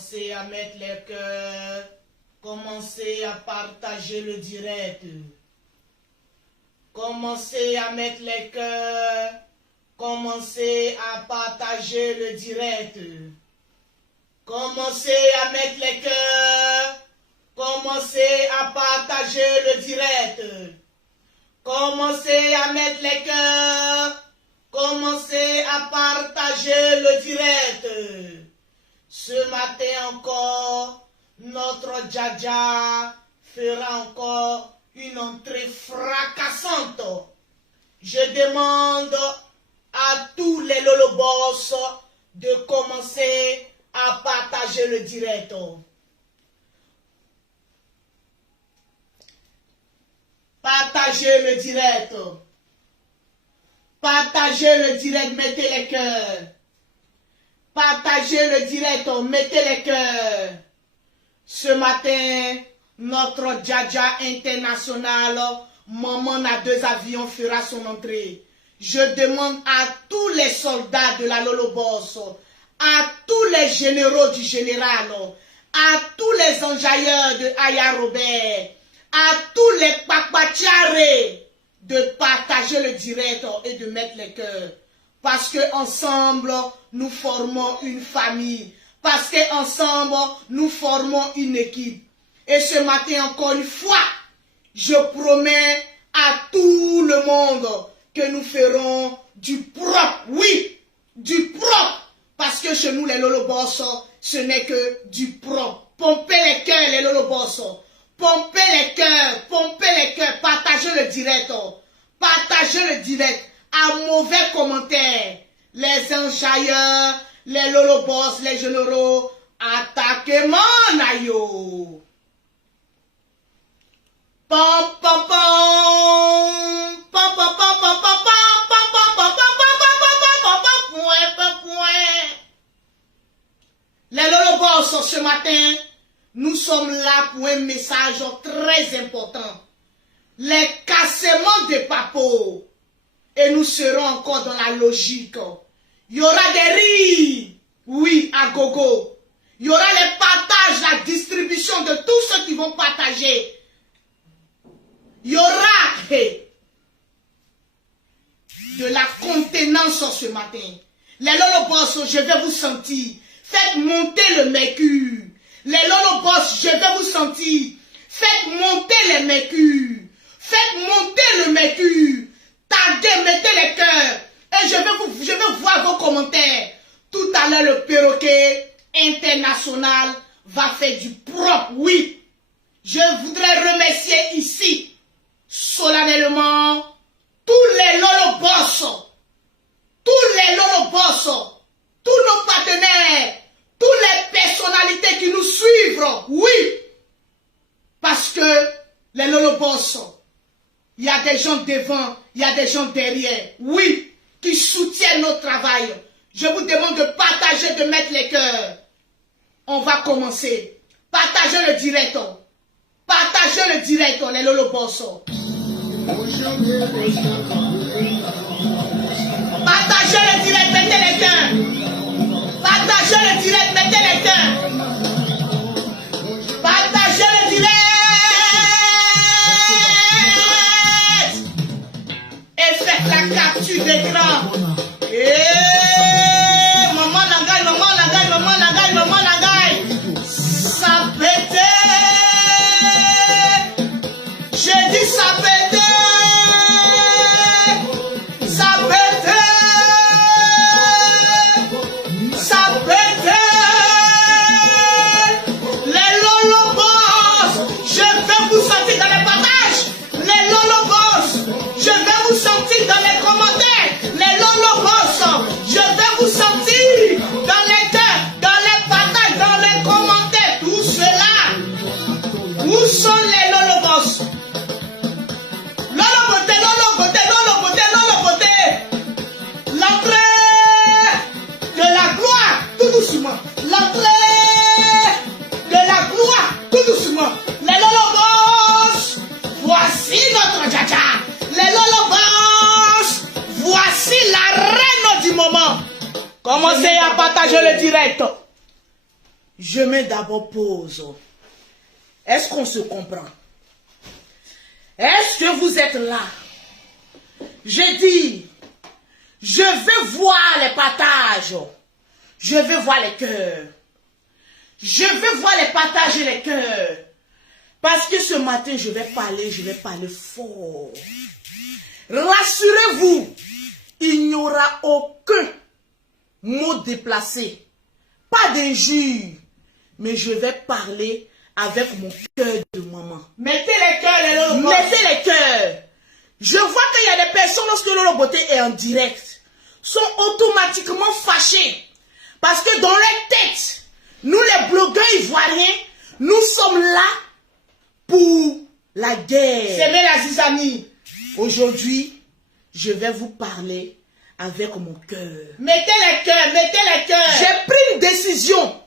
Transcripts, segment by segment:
Commencez à mettre les cœurs. Commencez à partager le direct. Commencez à mettre les cœurs. Commencez à partager le direct. Commencez à mettre les cœurs. Commencez à partager le direct. Commencez à mettre les cœurs. Commencez à partager le direct. Ce matin encore, notre Dja fera encore une entrée fracassante. Je demande à tous les Lolobos de commencer à partager le direct. Partagez le direct. Partagez le direct, mettez les cœurs. Partagez le direct, mettez les cœurs. Ce matin, notre Dja international, Maman à 2 avions, fera son entrée. Je demande à tous les soldats de la Lolobos, à tous les généraux du général, à tous les enjailleurs de Aya Robert, à tous les papacharés, de partager le direct et de mettre les cœurs. Parce que ensemble nous formons une famille. Parce que ensemble nous formons une équipe. Et ce matin, encore une fois, je promets à tout le monde que nous ferons du propre. Oui, du propre. Parce que chez nous, les Lolobos, ce n'est que du propre. Pompez les cœurs, les Lolobos. Pompez les cœurs, partagez le direct. Partagez le direct. À mauvais commentaires. Les enjailleurs, les Lolobos, les généraux, attaquez mon aïe. Pom pom pom. Pom pom pom pom pom pom. Les Lolobos, ce matin, nous sommes là pour un message très important. Les cassements de papeaux. Et nous serons encore dans la logique. Il y aura des rires, oui, à gogo. Il y aura les partages, la distribution de tous ceux qui vont partager. Il y aura de la contenance ce matin. Les Lolobos, je vais vous sentir. Faites monter le mercure. Les Lolobos, je vais vous sentir. Faites monter les mercures. Faites monter le mercure. Taguez, mettez les cœurs. Et je vais voir vos commentaires. Tout à l'heure, le perroquet international va faire du propre. Oui. Je voudrais remercier ici, solennellement, tous les Lolobos. Tous les Lolobos. Tous nos partenaires. Toutes les personnalités qui nous suivent. Oui. Parce que les Lolobos, il y a des gens devant, il y a des gens derrière. Oui, qui soutiennent notre travail. Je vous demande de partager, de mettre les cœurs. On va commencer. Partagez le direct. Partagez le direct, les Lolobos. Partagez le direct, mettez les cœurs. Partagez le direct, mettez les cœurs. Partagez le direct. Et faites la capture d'écran. Maman Langaï, maman Langaï, maman Langaï, maman Langaï. Ça pète. J'ai dit ça pète. Ça pète. Ça pète. Les Lolobos, je vais vous sentir dans les partages. Les Lolobos, je vais vous sentir dans les commentaires. Les Lolobos, je vais vous sentir dans les cœurs, dans les partages, dans les commentaires. Tout cela. Où sont les Lolobos? Loloboté, Loloboté, Loloboté, Loloboté. L'entrée de la gloire, tout doucement. L'entrée de la gloire, tout doucement. Les Lolobos, voici notre Dja. Les Lolobos, voici la reine du moment. Commencez à partager le direct. je mets d'abord pause. Est-ce qu'on se comprend? Est-ce que vous êtes là? J'ai dit, je veux voir les partages. Je veux voir les cœurs. Je veux voir les partages et les cœurs. Parce que ce matin, je vais parler fort. Rassurez-vous, il n'y aura aucun mot déplacé. Pas d'injure. Mais je vais parler avec mon cœur de maman. Mettez les cœurs, les Lolo Boss. Mettez les cœurs. Je vois qu'il y a des personnes, lorsque Lolo Beauté est en direct, sont automatiquement fâchées. Parce que dans leur tête, nous les blogueurs ivoiriens, nous sommes là pour la guerre. C'est la zizanie. Aujourd'hui, je vais vous parler avec mon cœur. Mettez les cœurs, mettez les cœurs. J'ai pris une décision.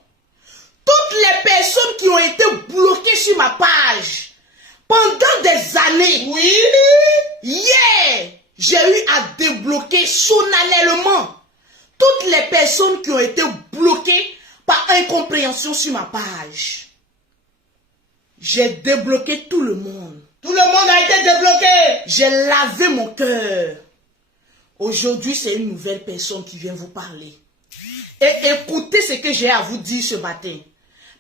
Toutes les personnes qui ont été bloquées sur ma page pendant des années, oui, hier, j'ai eu à débloquer solennellement toutes les personnes qui ont été bloquées par incompréhension sur ma page. J'ai débloqué tout le monde. Tout le monde a été débloqué. J'ai lavé mon cœur. Aujourd'hui, c'est une nouvelle personne qui vient vous parler. Et écoutez ce que j'ai à vous dire ce matin.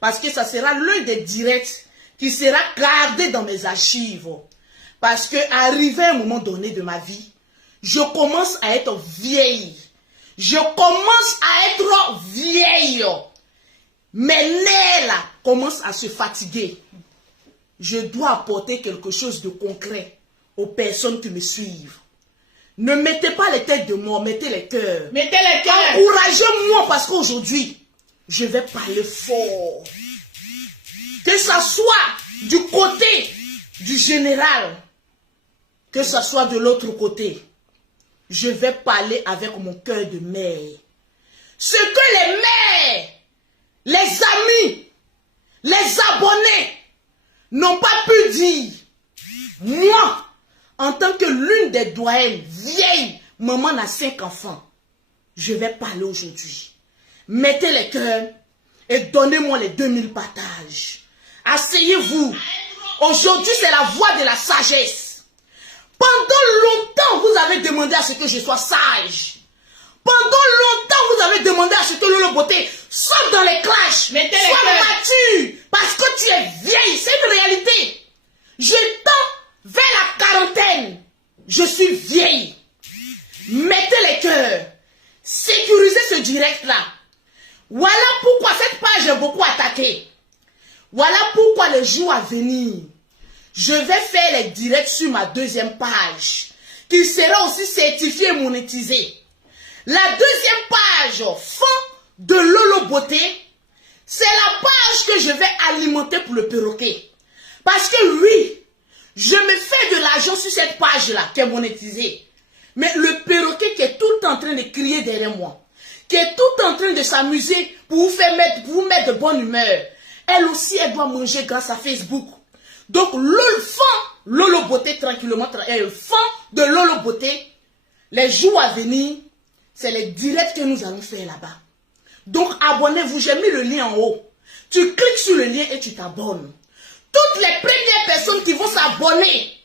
Parce que ça sera l'un des directs qui sera gardé dans mes archives. Parce que arrivé à un moment donné de ma vie, je commence à être vieille. Je commence à être vieille. Mes nerfs là commencent à se fatiguer. Je dois apporter quelque chose de concret aux personnes qui me suivent. Ne mettez pas les têtes de mort, mettez les cœurs. Mettez les cœurs. Encouragez-moi parce qu'aujourd'hui, je vais parler fort. Que ça soit du côté du général, que ça soit de l'autre côté, je vais parler avec mon cœur de mère. Ce que les mères, les amis, les abonnés n'ont pas pu dire. Moi, en tant que l'une des doyennes, vieille, maman a 5 enfants, je vais parler aujourd'hui. Mettez les cœurs et donnez-moi les 2000 partages. Asseyez-vous. Aujourd'hui, c'est la voie de la sagesse. Pendant longtemps, vous avez demandé à ce que je sois sage. Pendant longtemps, vous avez demandé à ce que Lolo Beauté sorte dans les clashs. Sois mature. Parce que tu es vieille. C'est une réalité. Je tends vers la quarantaine. Je suis vieille. Mettez les cœurs. Sécurisez ce direct-là. Voilà pourquoi cette page est beaucoup attaquée. Voilà pourquoi les jours à venir, je vais faire les directs sur ma deuxième page, qui sera aussi certifiée et monétisée. La deuxième page, fond de Lolo Beauté, c'est la page que je vais alimenter pour le perroquet. Parce que oui, je me fais de l'argent sur cette page-là, qui est monétisée. Mais le perroquet qui est tout le temps en train de crier derrière moi, qui est tout le temps en train de s'amuser pour vous mettre de bonne humeur, elle aussi, elle doit manger grâce à Facebook. Donc, le fond, Lolo Beauté, tranquillement, le fond de Lolo Beauté, les jours à venir, c'est les directs que nous allons faire là-bas. Donc, abonnez-vous, j'ai mis le lien en haut. Tu cliques sur le lien et tu t'abonnes. Toutes les premières personnes qui vont s'abonner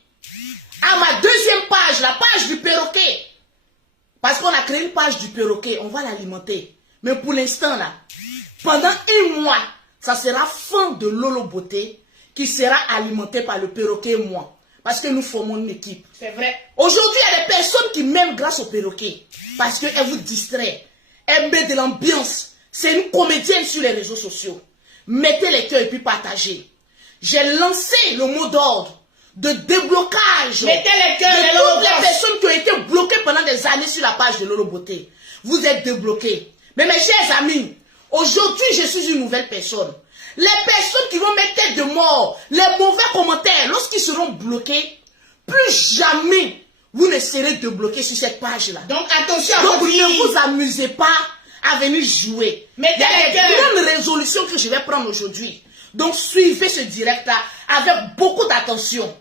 à ma deuxième page, la page du perroquet, parce qu'on a créé une page du perroquet, on va l'alimenter. Mais pour l'instant, là, pendant 1 mois, ça sera fond de Lolo Beauté qui sera alimenté par le perroquet et moi. Parce que nous formons une équipe. C'est vrai. Aujourd'hui, il y a des personnes qui m'aiment grâce au perroquet. Parce qu'elle vous distrait. Elle met de l'ambiance. C'est une comédienne sur les réseaux sociaux. Mettez les cœurs et puis partagez. J'ai lancé le mot d'ordre de déblocage. Mettez les cœurs de toutes les personnes qui ont été bloquées pendant des années sur la page de Lolo Beauté. Vous êtes débloqués. Mais mes chers amis, aujourd'hui, je suis une nouvelle personne. Les personnes qui vont mettre tête de mort, les mauvais commentaires, lorsqu'ils seront bloqués, plus jamais vous ne serez débloqués sur cette page-là. Donc attention à votre vie. Donc ne vous amusez pas à venir jouer. Il y a des grandes résolutions que je vais prendre aujourd'hui. Donc suivez ce direct-là avec beaucoup d'attention.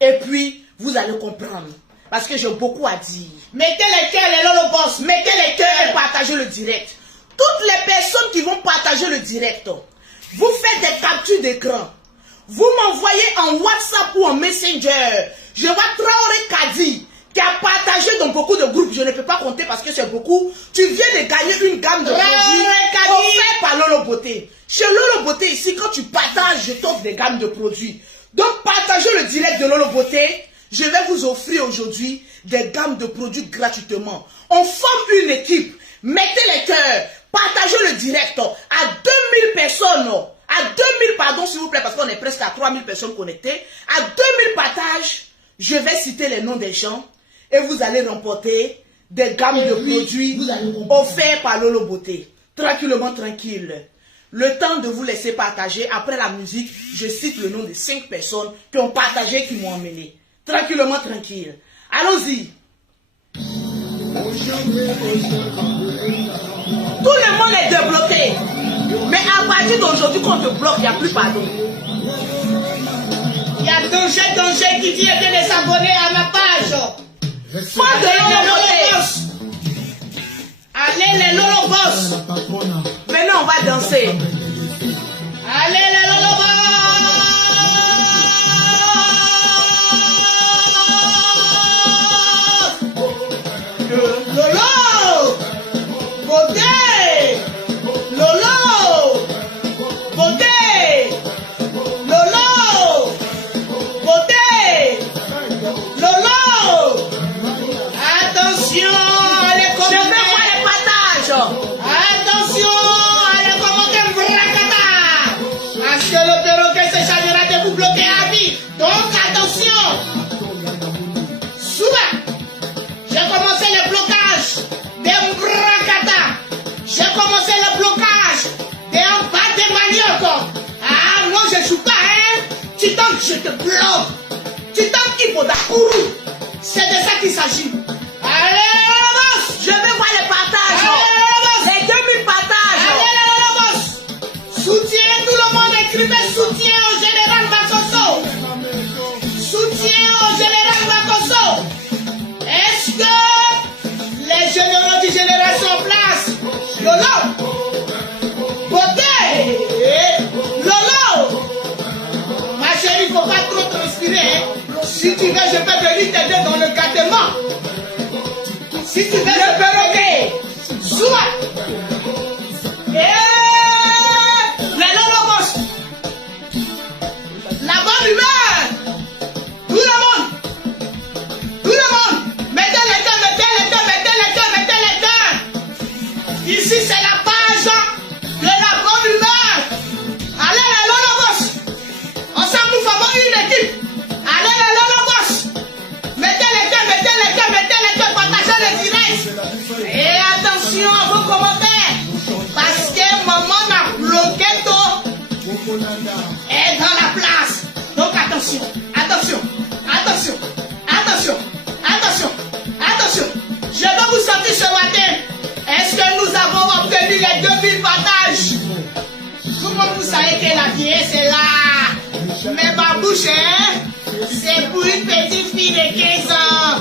Et puis, vous allez comprendre. Parce que j'ai beaucoup à dire. Mettez les cœurs, les Lolo Boss. Mettez les cœurs et partagez le direct. Toutes les personnes qui vont partager le direct, Vous faites des captures d'écran. Vous m'envoyez en WhatsApp ou en Messenger. Je vois Traoré Kadi qui a partagé dans beaucoup de groupes. Je ne peux pas compter parce que c'est beaucoup. Tu viens de gagner une gamme de produits offerts par Lolo Beauté. Chez Lolo Beauté, ici, quand tu partages, je t'offre des gammes de produits. Donc, partagez le direct de Lolo Beauté. Je vais vous offrir aujourd'hui des gammes de produits gratuitement. On forme une équipe. Mettez les cœurs. Partagez le direct à 2000 personnes. À 2000, pardon, s'il vous plaît, parce qu'on est presque à 3000 personnes connectées. À 2000 partages, je vais citer les noms des gens et vous allez remporter des gammes de produits offerts par Lolo Beauté. Tranquillement, tranquille. Le temps de vous laisser partager. Après la musique, je cite le nom de 5 personnes qui ont partagé, qui m'ont emmené. Tranquillement, tranquille. Allons-y. Tout le monde est débloqué. Mais à partir d'aujourd'hui, quand on te bloque, il n'y a plus pardon. Il y a danger qui dit de les abonner à ma page. Faut de Lolo Boss. Allez les Lolo Boss. Venez, on va danser. Allez les Lolo Boss. Lolo Beauté. Lolo Beauté. Lolo Beauté. Lolo. Attention à les commentaires. Je vais voir les partages. Attention à les commentaires bracata. Parce que le perroquet se chargera de vous bloquer à vie. Donc attention. Souvent, j'ai commencé le blocage des bracata. J'ai commencé le blocage des en bas des maniocs. Ah, moi je joue pas, hein. Tu tentes, je te bloque. Tu tentes Hippodakourou. C'est de ça qu'il s'agit. Allez, boss. Je vais voir les partages. Allez, boss. Les 2000 partages. Allez, boss. Soutien, tout le monde écrivait soutien au général Bakosso. Soutien au général Bakosso. Est-ce que les généraux du général sont en place? Lolo Beauté. Lolo. Ma chérie, il ne faut pas trop transpirer. Hein. Si tu veux, je peux venir t'aider dans le gâtement. Si tu veux, je peux t'aider. Soit. Les Lolo Boss. La bonne humeur. Tout le monde. Tout le monde. Mettez les cœurs, mettez les cœurs, mettez les cœurs, mettez les cœurs. Ici, c'est la page de la bonne humeur. Allez, les Lolo Boss. Ensemble, nous formons une équipe. Allez, les Lolo Boss. Mettez les cœurs, mettez les cœurs, mettez les cœurs, partagez les directs. Et attention à vos commentaires. Parce que maman a bloqué tout. Et dans la place. Donc attention, attention, attention, attention, attention, attention. Je vais vous sortir ce matin. Est-ce que nous avons obtenu les 2000 partages? Tout le monde, vous savez que la vieille, c'est là. Mais ma bouche, hein, c'est pour une petite fille de 15 ans.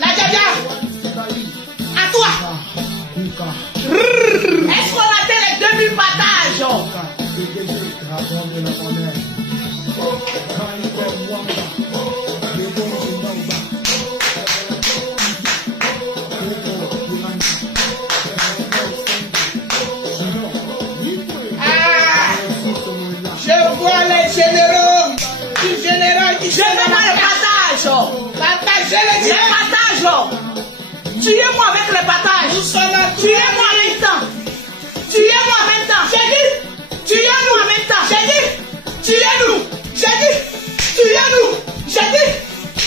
La Djabia, à toi. Est-ce qu'on atteint les 2000 partages? Je vois les généraux du général qui... Je vais dans le partage. Partagez les directs. Les partages. Tuez-moi avec les partages. Tuez-moi en même temps. Tuez-moi en même temps. J'ai dit. Tuez-nous en même temps. J'ai dit. Tuez-nous. J'ai dit. Tuez-nous. J'ai dit.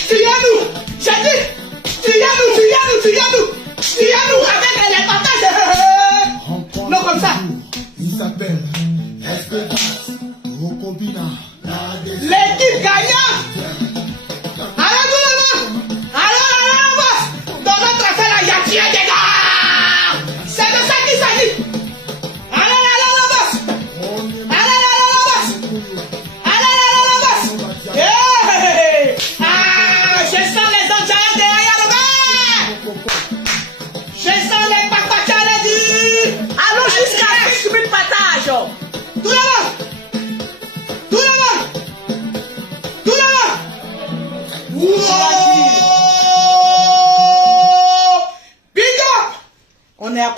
Tuez-nous. J'ai dit. Tuez-nous. Tuez-nous. Tuez-nous. Tuez-nous avec les partages. Non, comme ça. Il s'appelle L'équipe gagnante. Allez tout le monde. Allez, dans notre affaire là, il y a tué des gars. C'est de ça qu'il s'agit. Allez, boss. Allez, boss. Allez, boss. Ah, je sens les enjaillants derrière le verre. Je sens les papachas du... Allons jusqu'à 5000 partages.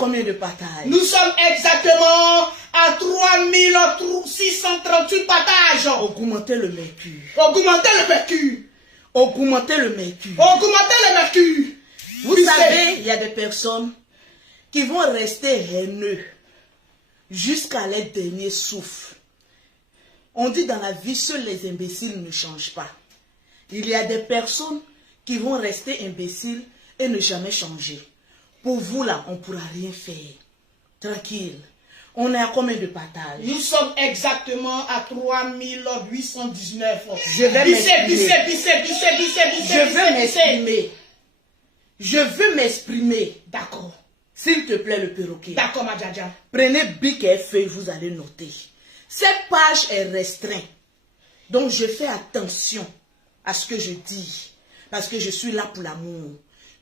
combien de partages? Nous sommes exactement à 3638 partages. Augmentez le mercure. Augmentez le mercure. Augmentez le mercure. Augmentez le mercure. Vous savez, il y a des personnes qui vont rester haineux jusqu'à leur dernier souffle. On dit dans la vie, seuls les imbéciles ne changent pas. Il y a des personnes qui vont rester imbéciles et ne jamais changer. Pour vous là, on ne pourra rien faire. Tranquille. On est à combien de partages? Nous sommes exactement à 3819. Je vais m'exprimer. Je veux m'exprimer. D'accord. S'il te plaît, le perroquet. D'accord, ma Djadja. Prenez bic et feuille, vous allez noter. Cette page est restreinte. Donc, je fais attention à ce que je dis. Parce que je suis là pour l'amour.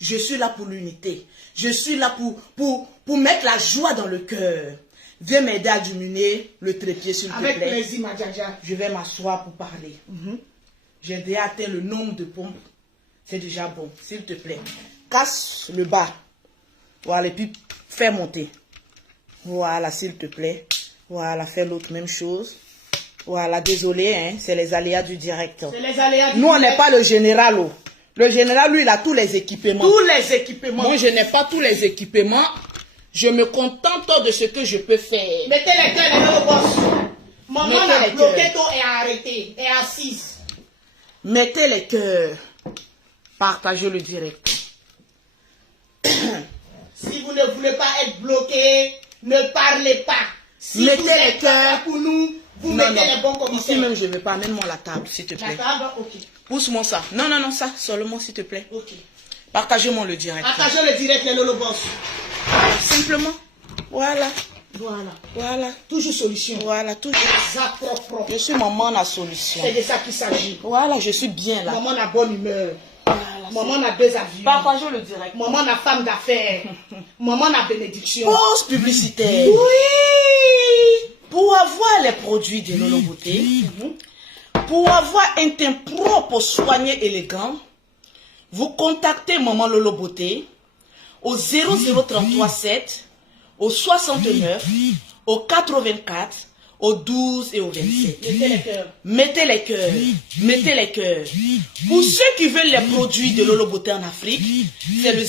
Je suis là pour l'unité. Je suis là pour mettre la joie dans le cœur. Viens m'aider à diminuer le trépied, s'il te plaît. Avec plaisir, ma Djadja. Je vais m'asseoir pour parler. J'ai déjà atteint le nombre de pompes. C'est déjà bon, s'il te plaît. Casse le bas. Voilà, et puis fais monter. Voilà, s'il te plaît. Voilà, fais l'autre même chose. Voilà, désolé, hein, c'est les aléas du direct. C'est les aléas du Nous, on direct. n'est pas le général. Oh. Le général, lui, il a tous les équipements. Tous les équipements. Moi, je n'ai pas tous les équipements. Je me contente de ce que je peux faire. Mettez les cœurs dans le boss. Maman Mettez a les bloqué cœurs. tout et a arrêté. Et assise. Mettez les cœurs. Partagez le direct. Si vous ne voulez pas être bloqué, ne parlez pas. Si Mettez vous les êtes cœurs. là pour nous, vous Non, mettez les bons Ici commentaires. même, je ne vais pas. Amène-moi la table, s'il te plaît. La table, ok. Pousse-moi ça. Non, non, non, ça. Seulement, s'il te plaît. Ok. Partagez-moi le direct. Attachez le direct, les Lolo Boss. Simplement. Voilà. Voilà. Voilà. Toujours solution. Voilà. Tout. Ça propre. Je suis maman la solution. C'est de ça qu'il s'agit. Voilà, je suis bien là. Maman a bonne humeur. Voilà, Maman a deux avions. partagez le direct. Maman a femme d'affaires. Maman a bénédiction. Pause publicitaire. Oui. Pour avoir les produits de Lolo Beauté, pour avoir un teint propre, soigné, élégant, vous contactez Maman Lolo Beauté au 00337, au 69, au 84, au 12 et au 27. Mettez les cœurs. Mettez les cœurs. Mettez les cœurs. Pour ceux qui veulent les produits de Lolo Beauté en Afrique, c'est le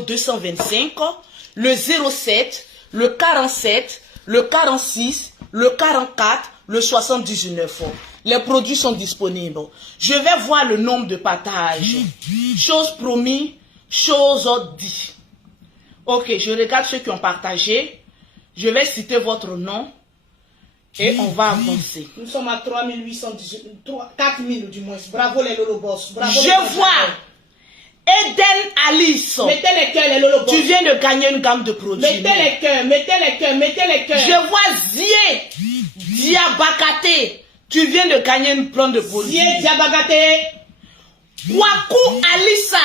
00225, le 07, le 47, le 46, le 44, le 79. Les produits sont disponibles. Je vais voir le nombre de partages. Chose promis, chose dit. Ok, je regarde ceux qui ont partagé. Je vais citer votre nom. Et on va avancer. Nous sommes à 3818, 4000 du moins. Bravo les Lolo Boss. Bravo les Je vois Eden Alice. Mettez les cœurs, les Lolo Boss. Tu viens de gagner une gamme de produits. Mettez les cœurs, mettez les cœurs, mettez les cœurs. Je vois Zie Diabakate. Tu viens de gagner une plante de produits. Zie Diabakate. Wakou Alissa.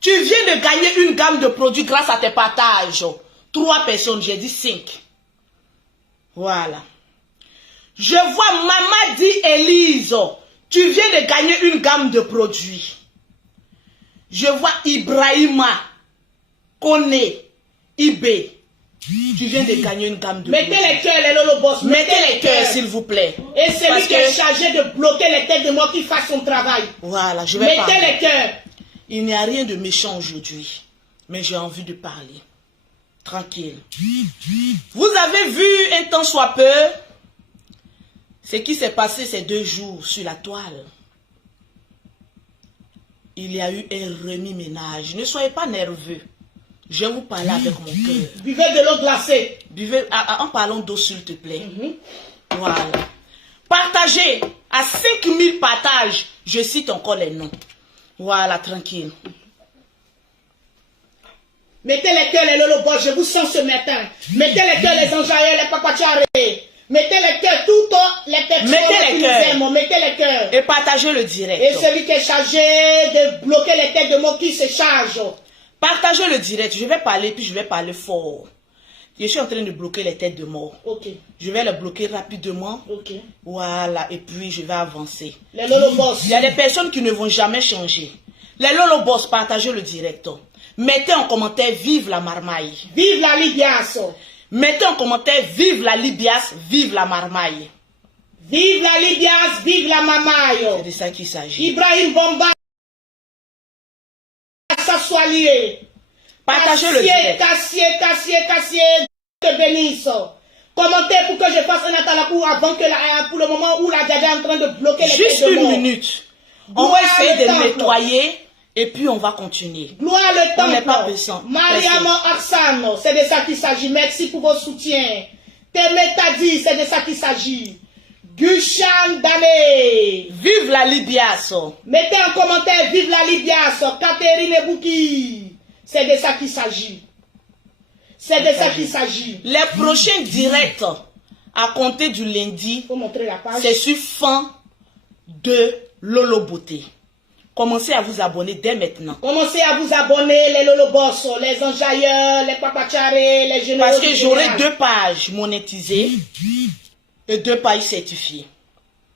Tu viens de gagner une gamme de produits grâce à tes partages. 3 personnes, j'ai dit 5. Voilà. Je vois Mamadi Elise. Tu viens de gagner une gamme de produits. Je vois Ibrahima Kone Ibe. Tu viens de gagner une gamme de Mettez produits. les cœurs, les Lolo Boss. Mettez les cœurs, s'il vous plaît. Et celui Parce qui est que- chargé de bloquer les têtes de mort qui fasse son travail. Voilà, je vais Mettez parler. les cœurs. Il n'y a rien de méchant aujourd'hui, mais j'ai envie de parler. Tranquille. Vous avez vu un temps soit peu ce qui s'est passé ces 2 jours sur la toile. Il y a eu un remis-ménage. Ne soyez pas nerveux. Je vais vous parler avec mon cœur. Buvez de l'eau glacée. Buvez, en parlant d'eau, s'il te plaît. Voilà. Partagez à 5000 partages. Je cite encore les noms. Voilà, tranquille. Mettez les cœurs, les Lolo Boss. Je vous sens ce matin. Mettez les cœurs, les enjaillés, les papacharés. Mettez les cœurs, toutes les personnes Mettez les qui nous cœurs. aiment. Mettez les cœurs. Et partagez le direct. Et celui qui est chargé de bloquer les têtes de mort qui se charge. Partagez le direct. Je vais parler, puis je vais parler fort. Je suis en train de bloquer les têtes de mort. Ok, Je vais les bloquer rapidement. ok. Voilà, et puis je vais avancer. Les Lolo Boss. Il y a des personnes qui ne vont jamais changer. Les Lolo Boss, partagez le direct. Mettez en commentaire vive la marmaille. Vive la Libias. Mettez en commentaire vive la Libias, vive la marmaille. Vive la Libias, vive la mamaille. C'est de ça qu'il s'agit. Ibrahim Bomba, ça soit lié. Partagez le direct. Cassier, te bénisse. Commentez pour que je fasse un atalakou avant que pour le moment où la Djadja est en train de bloquer les juste têtes de mort. une minute. On va essayer de nettoyer et puis on va continuer. Gloire le temple. On n'est pas pressant. Mariam Arsano, c'est de ça qu'il s'agit. Merci pour vos soutiens. Temetadi, c'est de ça qu'il s'agit. Gushan Dane. Vive la Libias. Mettez en commentaire vive la Libias. Catherine Ebouki. C'est de ça qu'il s'agit. C'est de ça qu'il s'agit. Les prochains directs à compter du lundi, Faut montrer la page. c'est sur fin de Lolo Beauté. Commencez à vous abonner dès maintenant. Commencez à vous abonner, les Lolobos, les enjailleurs, les papacharés, les généraux. Parce que j'aurai 2 pages monétisées et 2 pages certifiées.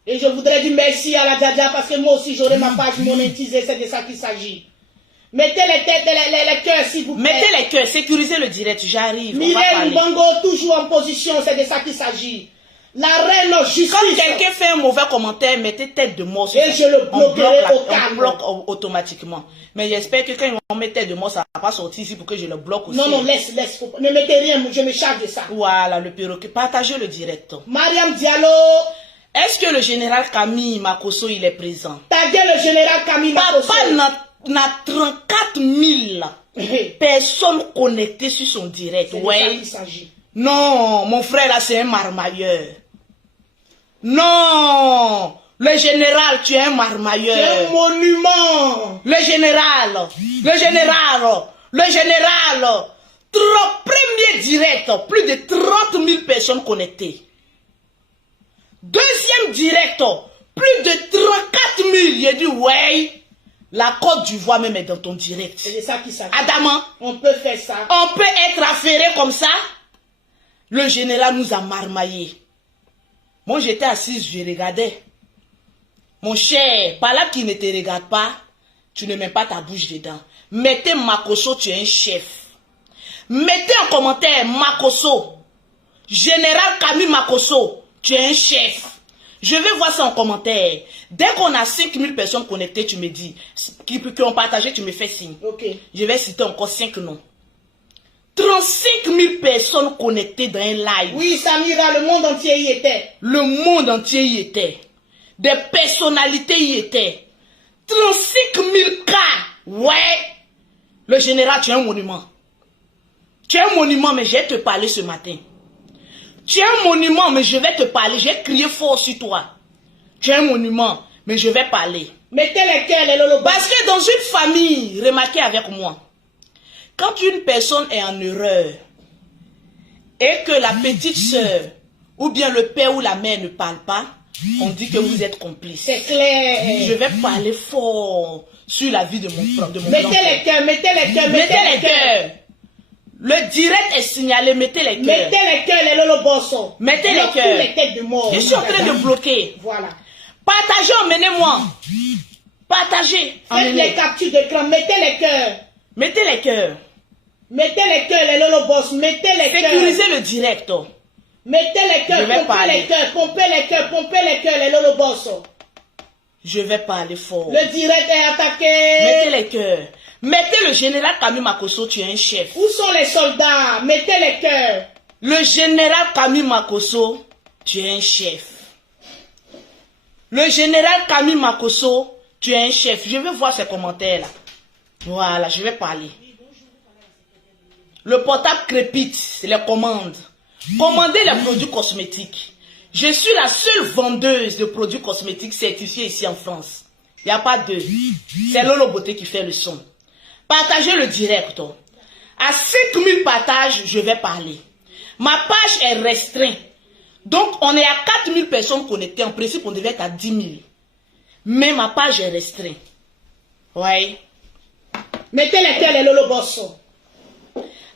Et je voudrais dire merci à la Djadja parce que moi aussi j'aurai ma page monétisée, c'est de ça qu'il s'agit. Mettez les têtes, les cœurs s'il vous plaît. Mettez les cœurs, sécurisez le direct, j'arrive. Mylène Bongo toujours en position, c'est de ça qu'il s'agit. La reine justice. Quand quelqu'un fait un mauvais commentaire, mettez tête de mort. Et je le bloquerai au calme. On bloque automatiquement. Mais j'espère que quand ils vont mettre tête de mort, ça ne va pas sortir ici pour que je le bloque aussi. Non, laisse. Ne mettez rien, je me charge de ça. Voilà, le perroquet. Partagez le direct. Mariam Diallo. Est-ce que le général Camille Makosso, il est présent? Taguez le général Camille Makosso. Papa n'a 34 000 personnes connectées sur son direct. Ouais. Non, mon frère là, c'est un marmailleur. Non, le général, tu es un marmailleur. Tu es un monument. Le général. Premier direct, plus de 30 000 personnes connectées. Deuxième direct, plus de 34 000. J'ai dit, ouais, la Côte d'Ivoire même est dans ton direct. C'est ça qui s'agit. Adama, on peut faire ça. On peut être affairé comme ça. Le général nous a marmaillé. Moi, j'étais assise, je regardais. Mon cher, par là qui ne te regarde pas, tu ne mets pas ta bouche dedans. Mettez Makosso, tu es un chef. Mettez en commentaire Makosso. Général Camille Makosso, tu es un chef. Je vais voir ça en commentaire. Dès qu'on a 5000 personnes connectées, tu me dis, qui ont partagé, tu me fais signe. Ok. Je vais citer encore 5 noms. 35 000 personnes connectées dans un live. Oui, Samira, le monde entier y était. Le monde entier y était. Des personnalités y étaient. 35 000 cas. Ouais. Le général, tu es un monument. Tu es un monument, mais je vais te parler ce matin. Tu es un monument, mais je vais te parler. J'ai crié fort sur toi. Tu es un monument, mais je vais parler. Mettez les cœurs, les lolobos. Parce que dans une famille, remarquez avec moi, quand une personne est en erreur et que la petite sœur ou bien le père ou la mère ne parle pas, on dit que vous êtes complice. C'est clair. Je vais parler fort sur la vie de mon frère. Mettez les cœurs, mettez les cœurs, mettez les cœurs. Le direct est signalé, mettez les cœurs. Mettez les cœurs, les lolobos. Mettez les cœurs. Les têtes de mort. Je suis en train de bloquer. Voilà. Partagez, emmenez-moi. Partagez. Faites les captures d'écran, mettez les cœurs. Mettez les cœurs. Mettez les cœurs, les lolobos, mettez les cœurs. Sécurisez le direct. Mettez les cœurs, pompez les cœurs, pompez les cœurs, pompez les cœurs, les lolobos. Je vais parler fort. Le direct est attaqué. Mettez les cœurs. Mettez le général Camille Makosso, tu es un chef. Où sont les soldats? Mettez les cœurs. Le général Camille Makosso, tu es un chef. Le général Camille Makosso, tu es un chef. Je vais voir ces commentaires là. Voilà, je vais parler. Le portable crépite, c'est les commandes. Commandez les produits cosmétiques. Je suis la seule vendeuse de produits cosmétiques certifiés ici en France. Il n'y a pas deux. C'est Lolo Beauté qui fait le son. Partagez le direct. À 5000 partages, je vais parler. Ma page est restreinte. Donc, on est à 4000 personnes connectées. En principe, on devait être à 10 000. Mais ma page est restreinte. Oui. Mettez les cœurs, les lolobos.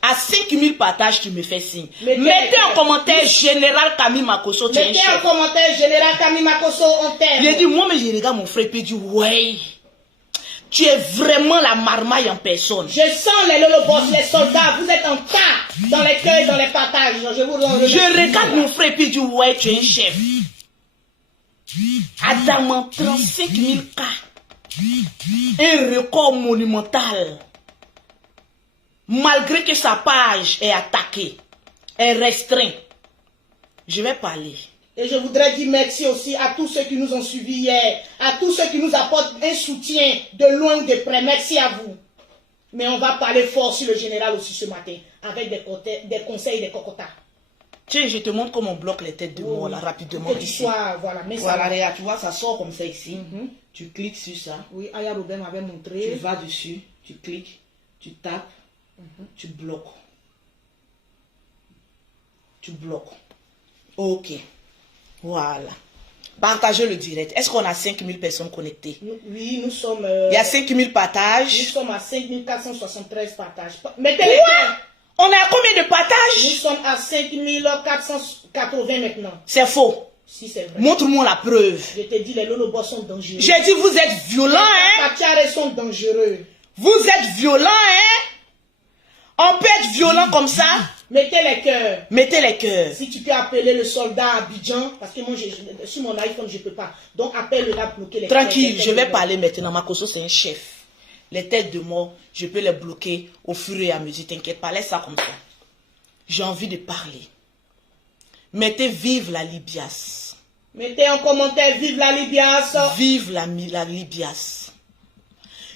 À 5000 partages, tu me fais signe. Mettez en commentaire Général Camille Makosso. Mettez en commentaire Général Camille Makosso en terre. Il a dit, moi, mais je regarde mon frère et puis il dit, ouais, Tu es vraiment la marmaille en personne. Je sens les lolobos, les soldats, vous êtes en tas dans les cueils, dans les partages. Je regarde mon frère et puis je dis, ouais, tu es un chef. Adam 35 000 cas. Un record monumental. Malgré que sa page est attaquée, est restreinte. Je vais parler. Et je voudrais dire merci aussi à tous ceux qui nous ont suivis hier, à tous ceux qui nous apportent un soutien de loin ou de près. Merci à vous. Mais on va parler fort sur le général aussi ce matin, avec des conseils des cocotas. Tiens, je te montre comment on bloque les têtes de mort là, rapidement. Voilà, mais voilà, regarde, tu vois, ça sort comme ça ici. Tu cliques sur ça. Oui, Aya Robin m'avait montré. Tu vas dessus, tu cliques, tu tapes, tu bloques. Tu bloques. Ok. Voilà. Partagez le direct. Est-ce qu'on a 5000 personnes connectées? Oui, nous sommes... Il y a 5000 partages. Nous sommes à 5473 partages. Mettez les cœurs. On est à combien de partages? Nous sommes à 5480 maintenant. C'est faux. Si c'est vrai. Montre-moi la preuve. Je te dis, les lolobos sont dangereux. J'ai dit, vous êtes violents, hein? Les papiarés sont dangereux. Vous êtes violents, hein? On peut être violent comme ça? Mettez les cœurs. Mettez les cœurs. Si tu peux appeler le soldat à Abidjan, parce que moi, sur mon iPhone, je ne peux pas. Donc, appelle-le là, bloquer les Tranquille, cœurs. je vais parler maintenant. Makosso, c'est un chef. Les têtes de mort, je peux les bloquer au fur et à mesure. T'inquiète pas, laisse ça comme ça. J'ai envie de parler. Mettez vive la Libias. Mettez en commentaire vive la Libias. Vive la Libias.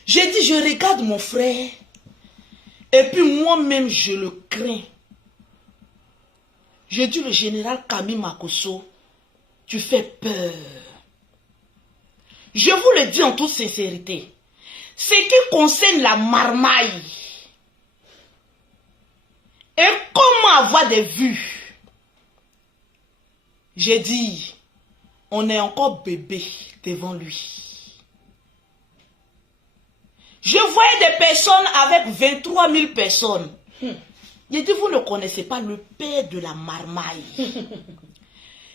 J'ai dit, je regarde mon frère. Et puis moi-même, je le crains. J'ai dit, le général Camille Makosso, tu fais peur. Je vous le dis en toute sincérité. Ce qui concerne la marmaille. Et comment avoir des vues. J'ai dit, on est encore bébé devant lui. Je voyais des personnes avec 23 000 personnes. J'ai dit, vous ne connaissez pas le père de la marmaille.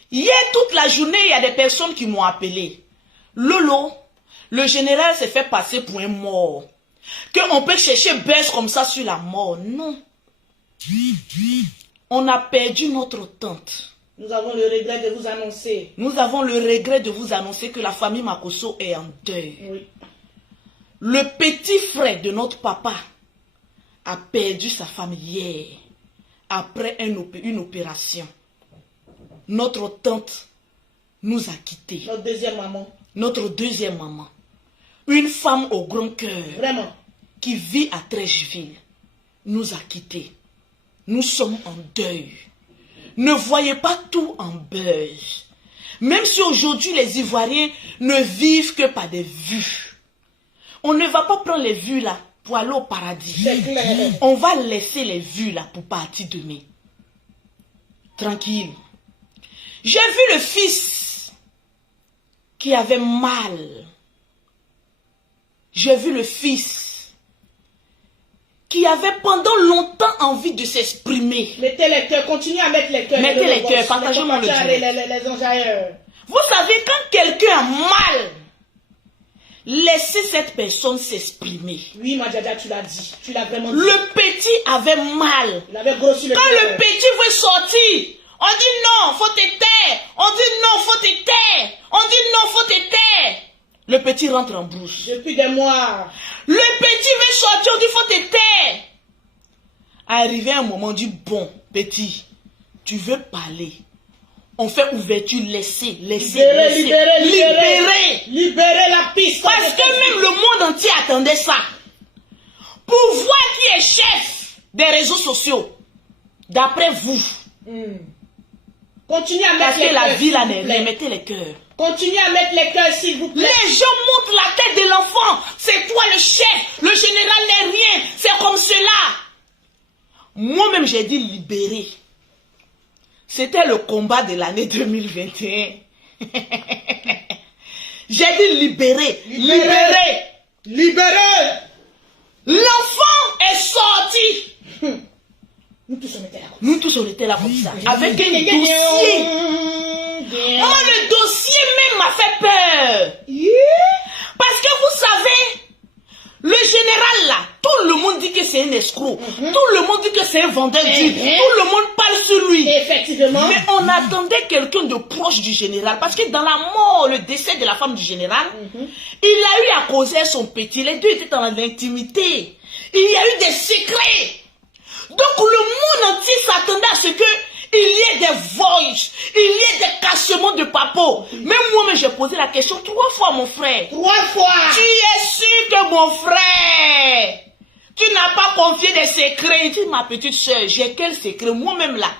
Hier, toute la journée, il y a des personnes qui m'ont appelé. Lolo, le général s'est fait passer pour un mort. Qu'on peut chercher buzz comme ça sur la mort. Non. On a perdu notre tante. Nous avons le regret de vous annoncer. Nous avons le regret de vous annoncer que la famille Makosso est en deuil. Oui. Le petit frère de notre papa a perdu sa femme hier, après une opération. Notre tante nous a quittés. Notre deuxième maman. Notre deuxième maman. Une femme au grand cœur. Vraiment. Qui vit à Trècheville. Nous a quittés. Nous sommes en deuil. Ne voyez pas tout en buzz. Même si aujourd'hui les Ivoiriens ne vivent que par des vues. On ne va pas prendre les vues là pour aller au paradis. C'est clair. On va laisser les vues là pour partir demain. Tranquille. J'ai vu le fils qui avait mal. J'ai vu le fils qui avait pendant longtemps envie de s'exprimer. Mettez les cœurs, continuez à mettre les cœurs. Mettez les cœurs, partagez-moi le direct. Les enjailleurs. Vous savez, quand quelqu'un a mal, laissez cette personne s'exprimer. Oui, Madjadja, tu l'as dit. Tu l'as vraiment dit. Le petit avait mal. Il avait grossi le Quand cœur. le petit veut sortir, on dit non, faut te taire. On dit non, faut te taire. On dit non, faut te taire. Le petit rentre en brousse. Depuis des mois. Le petit veut sortir, on dit faut te taire. Arrivé un moment, on dit bon, petit, tu veux parler. On fait ouverture, laissez. Libérez la piste. Parce que même le monde entier attendait ça. Pour voir qui est chef des réseaux sociaux. D'après vous. Continuez à mettre Parce les que cœurs. la vie là, mettez les cœurs. Continuez à mettre les cœurs, s'il vous plaît. Les gens montrent la tête de l'enfant. C'est toi le chef. Le général n'est rien. C'est comme cela. Moi-même, j'ai dit libérer. C'était le combat de l'année 2021. J'ai dit libérer. Libérer. L'enfant est sorti. Nous tous on était là. Nous tous on était là comme ça. Avec un dossier. Moi, le dossier même m'a fait peur. Parce que vous savez, escroc. Tout le monde dit que c'est un vendeur d'huile. Tout le monde parle sur lui. Effectivement. Mais on attendait quelqu'un de proche du général. Parce que dans la mort, le décès de la femme du général, il a eu à causer à son petit. Les deux étaient dans l'intimité. Il y a eu des secrets. Donc le monde entier s'attendait à ce que il y ait des voices, il y ait des cassements de papo. Même moi-même, j'ai posé la question 3 fois, mon frère. 3 fois. Tu es sûr que mon frère, tu n'as pas confié des secrets? Il dit, ma petite soeur, j'ai quel secret? Moi-même là,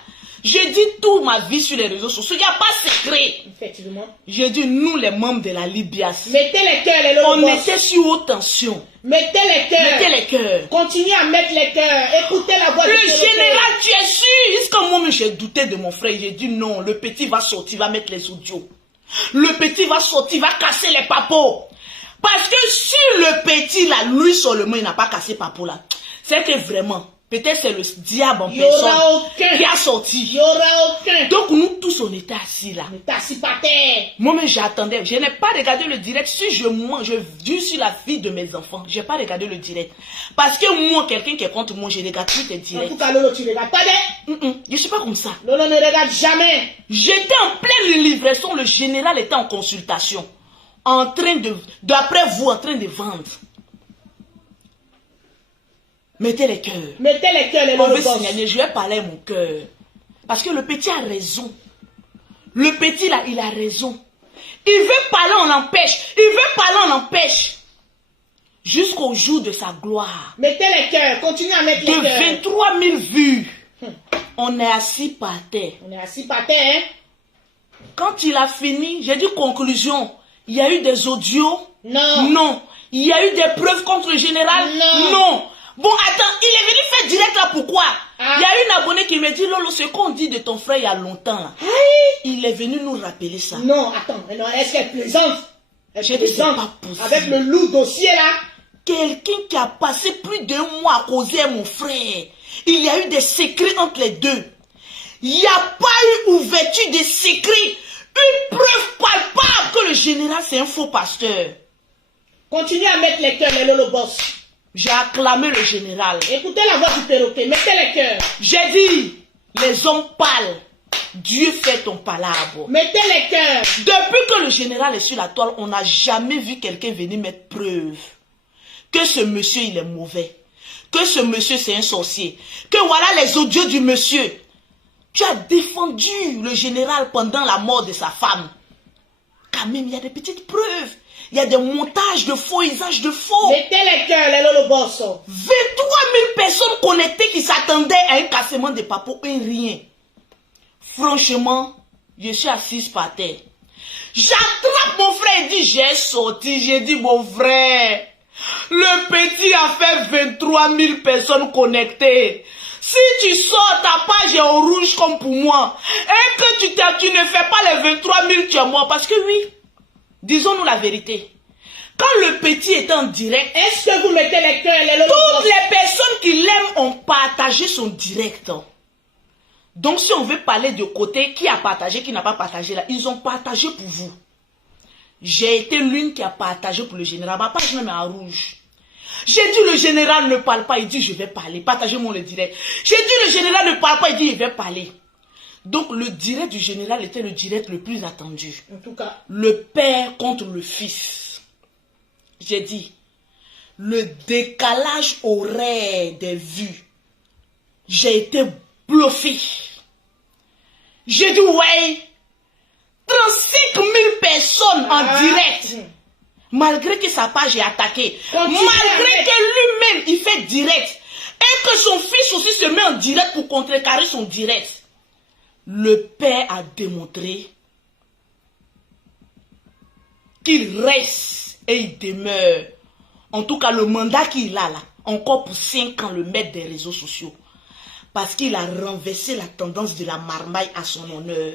j'ai dit toute ma vie sur les réseaux sociaux. Il n'y a pas de secret. Effectivement. J'ai dit, nous les membres de la Libias, mettez les cœurs, les lobos. on était sur haute tension. Mettez les cœurs. Mettez les cœurs. Continuez à mettre les cœurs. Écoutez la voix Le du général, tu es sûr? Jusqu'à moi, j'ai douté de mon frère. J'ai dit non, le petit va sortir, va mettre les audios. Le petit va sortir, va casser les papos. Parce que sur le petit, là, lui seulement, il n'a pas cassé papo là. C'est que vraiment, peut-être c'est le diable en personne qui a sorti. Il n'y aura aucun. Donc nous tous, on était assis là. On est assis par terre. Moi-même, j'attendais. Je n'ai pas regardé le direct. Si je mange, je vis sur la vie de mes enfants. Je n'ai pas regardé le direct. Parce que moi, quelqu'un qui est contre moi, je ne regarde plus tes directs. En tout cas, Lolo, tu ne regardes pas des. Je ne suis pas comme ça. Lolo ne regarde jamais. J'étais en pleine livraison. Le général était en consultation. En train de, d'après vous, en train de vendre. Mettez les cœurs. Mettez les cœurs, les On Lolo veut boss. signaler, je vais parler à mon cœur. Parce que le petit a raison. Le petit là, il a raison. Il veut parler, on l'empêche. Il veut parler, on l'empêche. Jusqu'au jour de sa gloire. Mettez les cœurs. Continuez à mettre les cœurs. De 23 000 vues. On est assis par terre. On est assis par terre, hein? Quand il a fini, j'ai dit conclusion. Il y a eu des audios? Non. Non. Il y a eu des preuves contre le général? Non. Non. Bon, attends, il est venu faire direct là, pourquoi? Ah. Il y a une abonnée qui me dit, Lolo, ce qu'on dit de ton frère il y a longtemps là. Aïe. Il est venu nous rappeler ça. Non, attends. Non, est-ce qu'elle plaisante? Elle J'ai dit, c'est plaisante pas possible. avec le lourd dossier là. Quelqu'un qui a passé plus d'1 mois à causer à mon frère. Il y a eu des secrets entre les deux. Il n'y a pas eu ouverture des secrets. Une preuve palpable que le général c'est un faux pasteur. Continuez à mettre les cœurs, les Lolo boss. J'ai acclamé le général. Écoutez la voix du perroquet. Mettez les cœurs. J'ai dit, les hommes parlent. Dieu fait ton palabre. Mettez les cœurs. Depuis que le général est sur la toile, on n'a jamais vu quelqu'un venir mettre preuve que ce monsieur il est mauvais, que ce monsieur c'est un sorcier, que voilà les audios du monsieur. Tu as défendu le général pendant la mort de sa femme. Quand même, il y a des petites preuves. Il y a des montages de faux, usages de faux. Mettez les cœurs, les Lolo boss. 23 000 personnes connectées qui s'attendaient à un cassement de papo et rien. Franchement, je suis assise par terre. J'attrape mon frère et dis, j'ai sorti. J'ai dit, mon frère, le petit a fait 23 000 personnes connectées. Si tu sors, ta page est en rouge comme pour moi. Et que tu ne fais pas les 23 000, tu es mort. Parce que oui, disons-nous la vérité. Quand le petit est en direct, est-ce que vous mettez les cœurs, les Lolo boss? toutes les personnes qui l'aiment ont partagé son direct. Donc si on veut parler de côté, qui a partagé, qui n'a pas partagé là, ils ont partagé pour vous. J'ai été l'une qui a partagé pour le général. Ma page même est en rouge. J'ai dit le général ne parle pas, il dit je vais parler. Partagez-moi le direct. J'ai dit le général ne parle pas, il dit il va parler. Donc le direct du général était le direct le plus attendu. En tout cas. Le père contre le fils. J'ai dit, le décalage horaire des vues. J'ai été bluffé. J'ai dit ouais, 35 000 personnes en direct. Malgré que sa page est attaquée. Malgré que lui-même, il fait direct. Et que son fils aussi se met en direct pour contrecarrer son direct. Le père a démontré qu'il reste et il demeure. En tout cas, le mandat qu'il a là, encore pour 5 ans, le maître des réseaux sociaux. Parce qu'il a renversé la tendance de la marmaille à son honneur.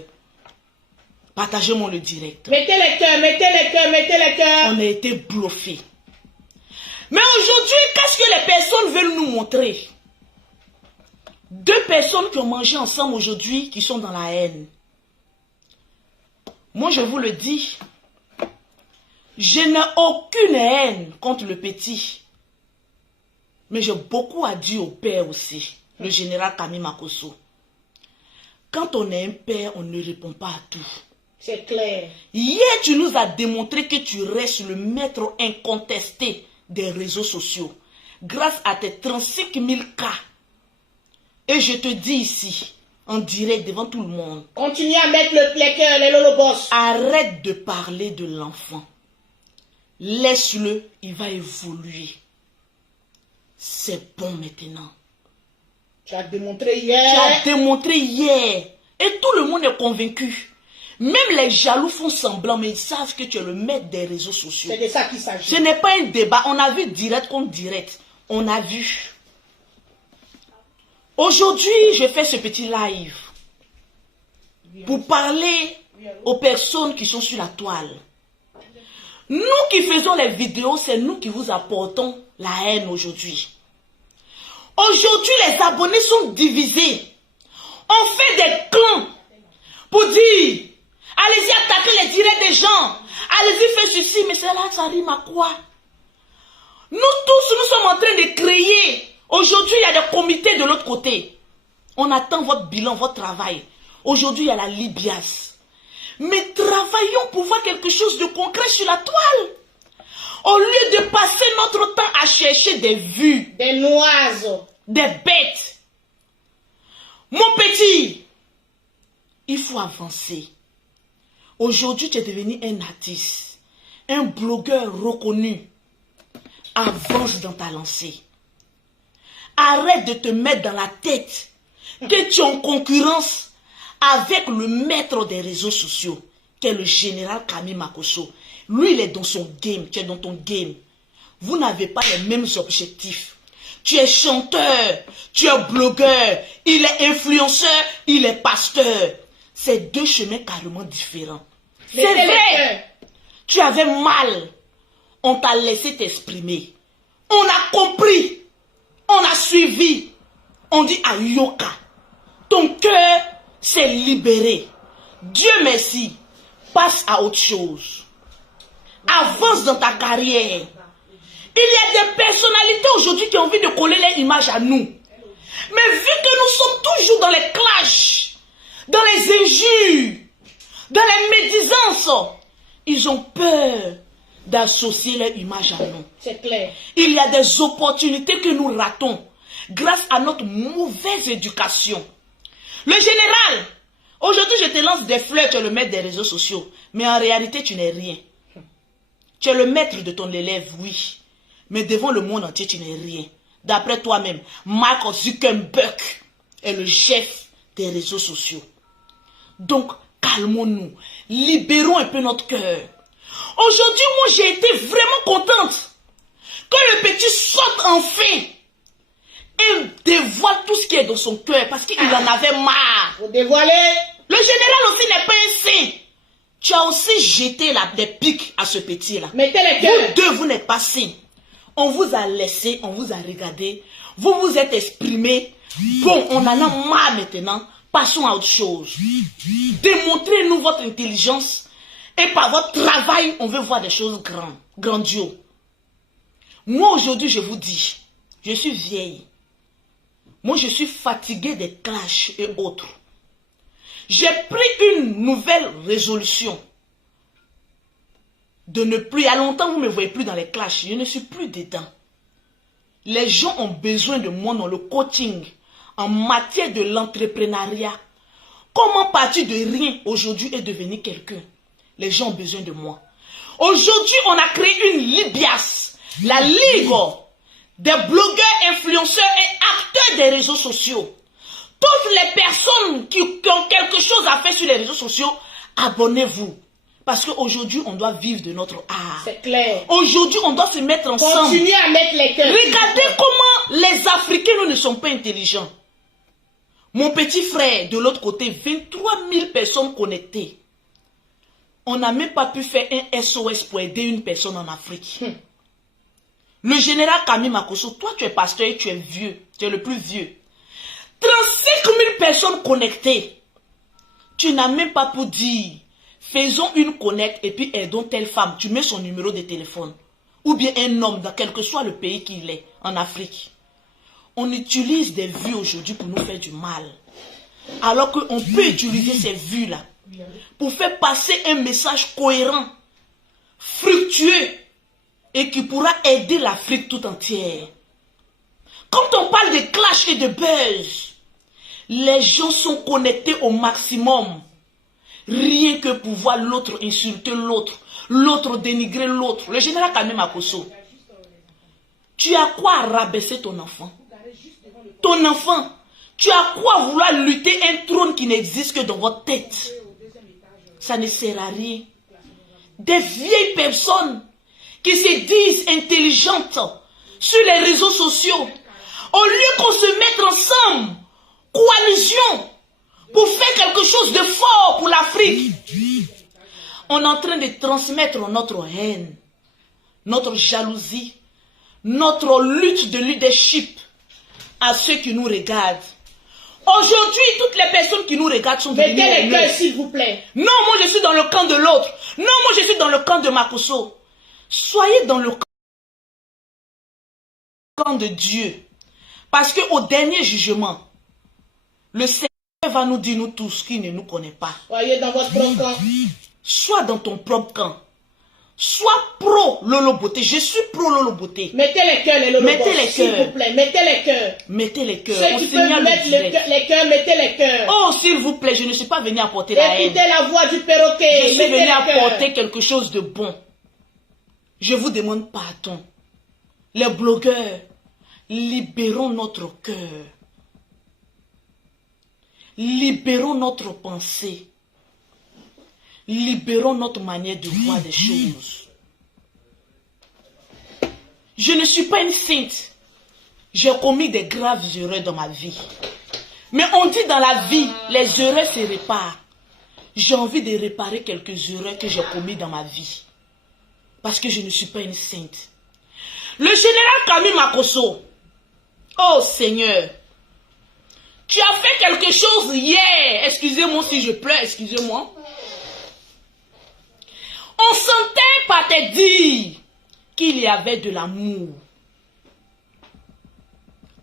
Partagez-moi le direct. Mettez les cœurs, mettez les cœurs, mettez les cœurs. On a été bluffés. Mais aujourd'hui, qu'est-ce que les personnes veulent nous montrer? 2 personnes qui ont mangé ensemble aujourd'hui, qui sont dans la haine. Moi, je vous le dis, je n'ai aucune haine contre le petit. Mais j'ai beaucoup à dire au père aussi, le général Kami Makosso. Quand on est un père, on ne répond pas à tout. C'est clair. Hier, tu nous as démontré que tu restes le maître incontesté des réseaux sociaux. Grâce à tes 35 000 cas. Et je te dis ici, en direct devant tout le monde. Continue à mettre les cœurs, les lolobos. Arrête de parler de l'enfant. Laisse-le, il va évoluer. C'est bon maintenant. Tu as démontré hier. Tu as démontré hier. Et tout le monde est convaincu. Même les jaloux font semblant, mais ils savent que tu es le maître des réseaux sociaux. C'est de ça qu'il s'agit. Ce n'est pas un débat. On a vu direct contre direct. On a vu. Aujourd'hui, je fais ce petit live pour parler aux personnes qui sont sur la toile. Nous qui faisons les vidéos, c'est nous qui vous apportons la haine aujourd'hui. Aujourd'hui, les abonnés sont divisés. On fait des clans pour dire, allez-y attaquer les directs des gens. Allez-y faire ceci, mais c'est là que ça rime à quoi? Nous tous, nous sommes en train de créer. Aujourd'hui, il y a des comités de l'autre côté. On attend votre bilan, votre travail. Aujourd'hui, il y a la Libias. Mais travaillons pour voir quelque chose de concret sur la toile. Au lieu de passer notre temps à chercher des vues. Des noises. Des bêtes. Mon petit, il faut avancer. Aujourd'hui, tu es devenu un artiste. Un blogueur reconnu. Avance dans ta lancée. Arrête de te mettre dans la tête que tu es en concurrence avec le maître des réseaux sociaux, qui est le général Kami Makosso. Lui, il est dans son game, tu es dans ton game. Vous n'avez pas les mêmes objectifs. Tu es chanteur, tu es blogueur, il est influenceur, il est pasteur. C'est deux chemins carrément différents. C'est vrai, tu avais mal. On t'a laissé t'exprimer. On a compris. On a suivi. On dit à Yoka. Ton cœur s'est libéré. Dieu merci. Passe à autre chose. Avance dans ta carrière. Il y a des personnalités aujourd'hui qui ont envie de coller leur image à nous. Mais vu que nous sommes toujours dans les clashs, dans les injures, dans les médisances, ils ont peur d'associer leur image à nous. C'est clair. Il y a des opportunités que nous ratons grâce à notre mauvaise éducation. Le général, aujourd'hui je te lance des fleurs, tu es le maître des réseaux sociaux, mais en réalité tu n'es rien. Tu es le maître de ton élève, oui, mais devant le monde entier tu n'es rien. D'après toi-même, Mark Zuckerberg est le chef des réseaux sociaux. Donc calmons-nous, libérons un peu notre cœur. Aujourd'hui, moi, j'ai été vraiment contente que le petit sorte enfin et dévoile tout ce qui est dans son cœur parce qu'il en avait marre. Vous dévoilez. Le général aussi n'est pas un saint. Tu as aussi jeté des pics à ce petit-là. Mettez les cœurs. Vous deux, vous n'êtes pas saints. On vous a laissé, on vous a regardé. Vous vous êtes exprimé. Bon, on en a marre maintenant. Passons à autre chose. Démontrez-nous votre intelligence. Et par votre travail, on veut voir des choses grandioses. Moi, aujourd'hui, je vous dis, je suis vieille. Moi, je suis fatiguée des clashs et autres. J'ai pris une nouvelle résolution de ne plus, il y a longtemps, vous ne me voyez plus dans les clashs. Je ne suis plus dedans. Les gens ont besoin de moi dans le coaching, en matière de l'entrepreneuriat. Comment partir de rien aujourd'hui et devenir quelqu'un? Les gens ont besoin de moi. Aujourd'hui, on a créé une Libias, la Ligue des blogueurs, influenceurs et acteurs des réseaux sociaux. Toutes les personnes qui ont quelque chose à faire sur les réseaux sociaux, abonnez-vous. Parce qu'aujourd'hui, on doit vivre de notre art. C'est clair. Aujourd'hui, on doit se mettre ensemble. Continuez à mettre les cœurs. Regardez comment les Africains, nous ne sont pas intelligents. Mon petit frère, de l'autre côté, 23 000 personnes connectées. On n'a même pas pu faire un SOS pour aider une personne en Afrique. Le général Kami Makosso, toi tu es pasteur et tu es vieux. Tu es le plus vieux. 35 000 personnes connectées. Tu n'as même pas pu dire, faisons une connect et puis aidons telle femme. Tu mets son numéro de téléphone. Ou bien un homme, dans quel que soit le pays qu'il est, en Afrique. On utilise des vues aujourd'hui pour nous faire du mal. Alors qu'on peut utiliser ces vues-là pour faire passer un message cohérent, fructueux et qui pourra aider l'Afrique tout entière. Quand on parle de clash et de buzz, les gens sont connectés au maximum. Rien que pour voir l'autre insulter l'autre, l'autre dénigrer l'autre. Le général Kami Makosso, tu as quoi rabaisser ton enfant? Ton enfant, tu as quoi vouloir lutter un trône qui n'existe que dans votre tête? Ça ne sert à rien. Des vieilles personnes qui se disent intelligentes sur les réseaux sociaux, au lieu qu'on se mette ensemble, coalition, pour faire quelque chose de fort pour l'Afrique, on est en train de transmettre notre haine, notre jalousie, notre lutte de leadership à ceux qui nous regardent. Aujourd'hui, toutes les personnes qui nous regardent sont devenues... Mettez les cœurs, s'il vous plaît. Non, moi je suis dans le camp de l'autre. Non, moi je suis dans le camp de Makosso. Soyez dans le camp de Dieu. Parce qu'au dernier jugement, le Seigneur va nous dire, nous tous, qui ne nous connaît pas. Soyez dans votre propre camp. Sois dans ton propre camp. Sois pro Lolo Beauté. Je suis pro Lolo Beauté. Mettez les cœurs, les Lolo Mettez les s'il cœurs. vous plaît. Mettez les cœurs. Mettez les cœurs. Ceux On qui signale peuvent le mettre direct. les cœurs, mettez les cœurs. Oh, s'il vous plaît, je ne suis pas venu apporter la haine. Écoutez la voix du perroquet. Je suis Mettez venu les cœurs. apporter quelque chose de bon. Je vous demande pardon. Les blogueurs, libérons notre cœur. Libérons notre pensée. Libérons notre manière de voir des choses. Je ne suis pas une sainte. J'ai commis des graves erreurs dans ma vie. Mais on dit dans la vie, les erreurs se réparent. J'ai envie de réparer quelques erreurs que j'ai commises dans ma vie. Parce que je ne suis pas une sainte. Le général Kami Makosso. Oh Seigneur. Tu as fait quelque chose hier. Excusez-moi si je pleure, excusez-moi. On sentait par te dire qu'il y avait de l'amour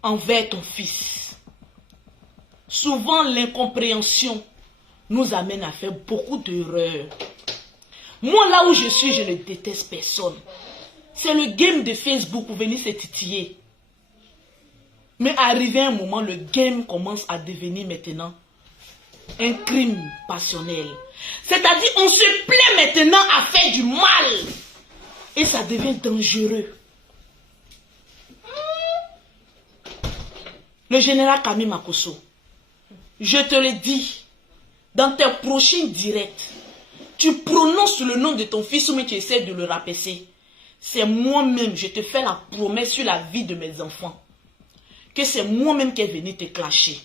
envers ton fils. Souvent, l'incompréhension nous amène à faire beaucoup d'erreurs. Moi, là où je suis, je ne déteste personne. C'est le game de Facebook pour venir se titiller. Mais arrivé un moment, le game commence à devenir maintenant un crime passionnel. C'est-à-dire, on se plaît maintenant à faire du mal. Et ça devient dangereux. Le général Kami Makosso, je te le dis, dans tes prochains directs, tu prononces le nom de ton fils ou même tu essaies de le rabaisser. C'est moi-même, je te fais la promesse sur la vie de mes enfants, que c'est moi-même qui est venu te clasher.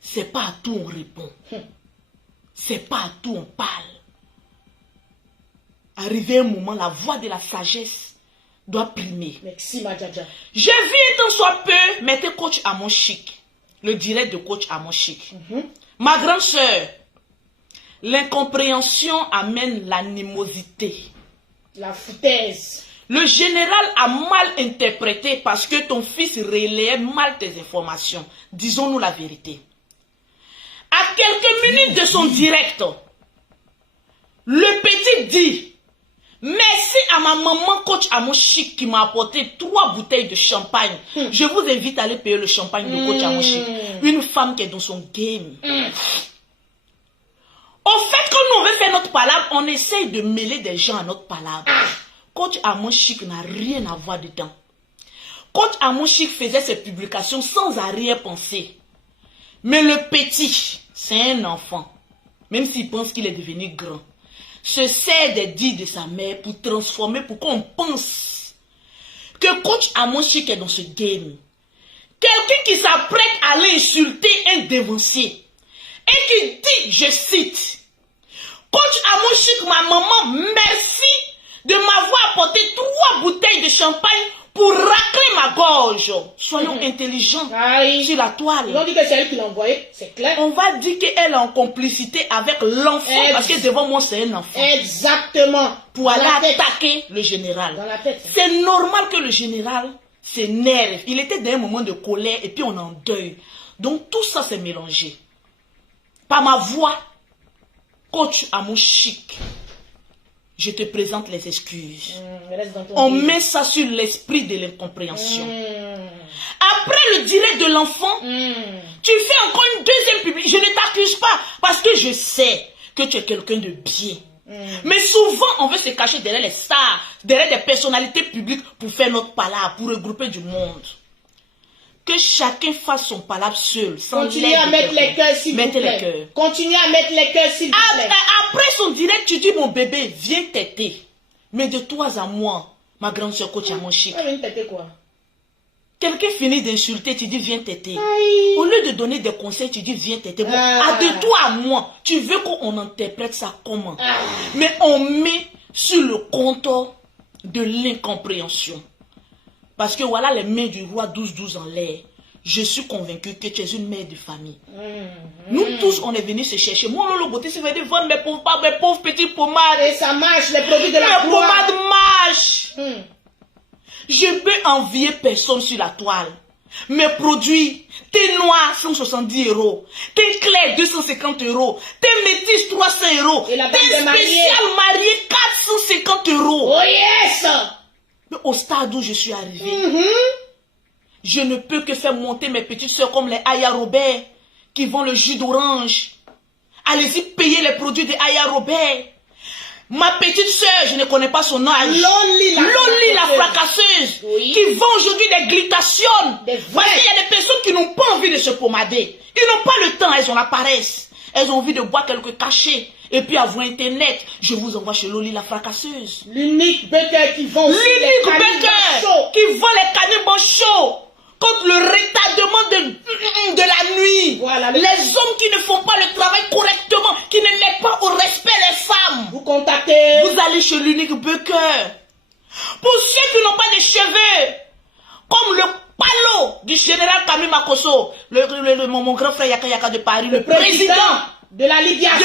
C'est pas à tout on répond. C'est pas à tout on parle. Arrivé un moment, la voix de la sagesse doit primer. Merci, ma Dja Dja. Je vis tant soit peu, mettez coach à mon chic. Le direct de coach à mon chic. Ma grande sœur, l'incompréhension amène l'animosité. La foutaise. Le général a mal interprété parce que ton fils relayait mal tes informations. Disons-nous la vérité. À quelques minutes de son direct, le petit dit: merci à ma maman coach à mon chic qui m'a apporté 3 bouteilles de champagne. Je vous invite à aller payer le champagne de coach à mon chic. Une femme qui est dans son game. Au fait, quand nous on veut faire notre palabre, on essaye de mêler des gens à notre palabre. Coach à mon chic n'a rien à voir dedans. Coach à mon chic faisait ses publications sans arrière-pensée. Mais le petit, c'est un enfant. Même s'il pense qu'il est devenu grand, se sert des dits de sa mère pour transformer, pour qu'on pense que coach Amon Chic est dans ce game. Quelqu'un qui s'apprête à l'insulter un dévancier et qui dit, je cite: coach Amon Chic, ma maman, merci de m'avoir apporté 3 bouteilles de champagne pour racler ma gorge. Soyons intelligents sur la toile. Ils ont dit que c'est elle qui l'a envoyé, c'est clair. On va dire qu'elle est en complicité avec l'enfant parce que devant moi c'est un enfant. Exactement. Pour aller attaquer le général. Dans la tête. C'est normal que le général s'énerve. Il était dans un moment de colère et puis on en deuil. Donc tout ça s'est mélangé. Par ma voix, coach à mon chic, je te présente les excuses. On met ça sur l'esprit de l'incompréhension. Après le direct de l'enfant, tu fais encore une deuxième publication. Je ne t'accuse pas parce que je sais que tu es quelqu'un de bien. Mais souvent, on veut se cacher derrière les stars, derrière des personnalités publiques pour faire notre palabre, pour regrouper du monde. Que chacun fasse son palabre seul, sans Continuez à mettre les cœurs, s'il vous plaît. Continuez à mettre les cœurs, s'il vous plaît. Après son direct, tu dis, mon bébé, viens t'aider. Mais de toi à moi, ma grande soeur coach à mon chic. Viens t'aider quoi? Quelqu'un finit d'insulter, tu dis, viens t'aider. Au lieu de donner des conseils, tu dis, viens t'aider. Bon, de toi à moi, tu veux qu'on interprète ça comment? Mais on met sur le compte de l'incompréhension. Parce que voilà les mains du roi 12-12 en l'air. Je suis convaincu que tu es une mère de famille. Nous tous, on est venus se chercher. Moi, Lolo Beauté, c'est venu vendre mes pauvres petites pommades. Et ça marche, les produits de la gloire. Les pommades marchent. Je peux envier personne sur la toile. Mes produits, tes noirs 170 €, tes clairs 250 €, tes métis 300 €, et la tes spéciales mariées 450 €. Oh yes! Mais au stade où je suis arrivé, je ne peux que faire monter mes petites soeurs comme les Aya Robert qui vendent le jus d'orange. Allez-y payer les produits de Aya Robert. Ma petite soeur, je ne connais pas son âge. Loli la fracasseuse. Qui vend aujourd'hui des glytations. Parce qu'il y a des personnes qui n'ont pas envie de se pommader. Ils n'ont pas le temps, elles ont la paresse. Elles ont envie de boire quelques cachets. Et puis avoir internet. Je vous envoie chez Loli la fracasseuse. L'unique Becker qui vend les canibaux chauds. Contre le retardement de la nuit. Voilà, les hommes qui ne font pas le travail correctement, qui ne mettent pas au respect les femmes. Vous contactez. Vous allez chez l'unique Becker. Pour ceux qui n'ont pas de cheveux, comme le palo du général Camille Makosso, mon grand frère Yaka Yaka de Paris, le président de la Libias.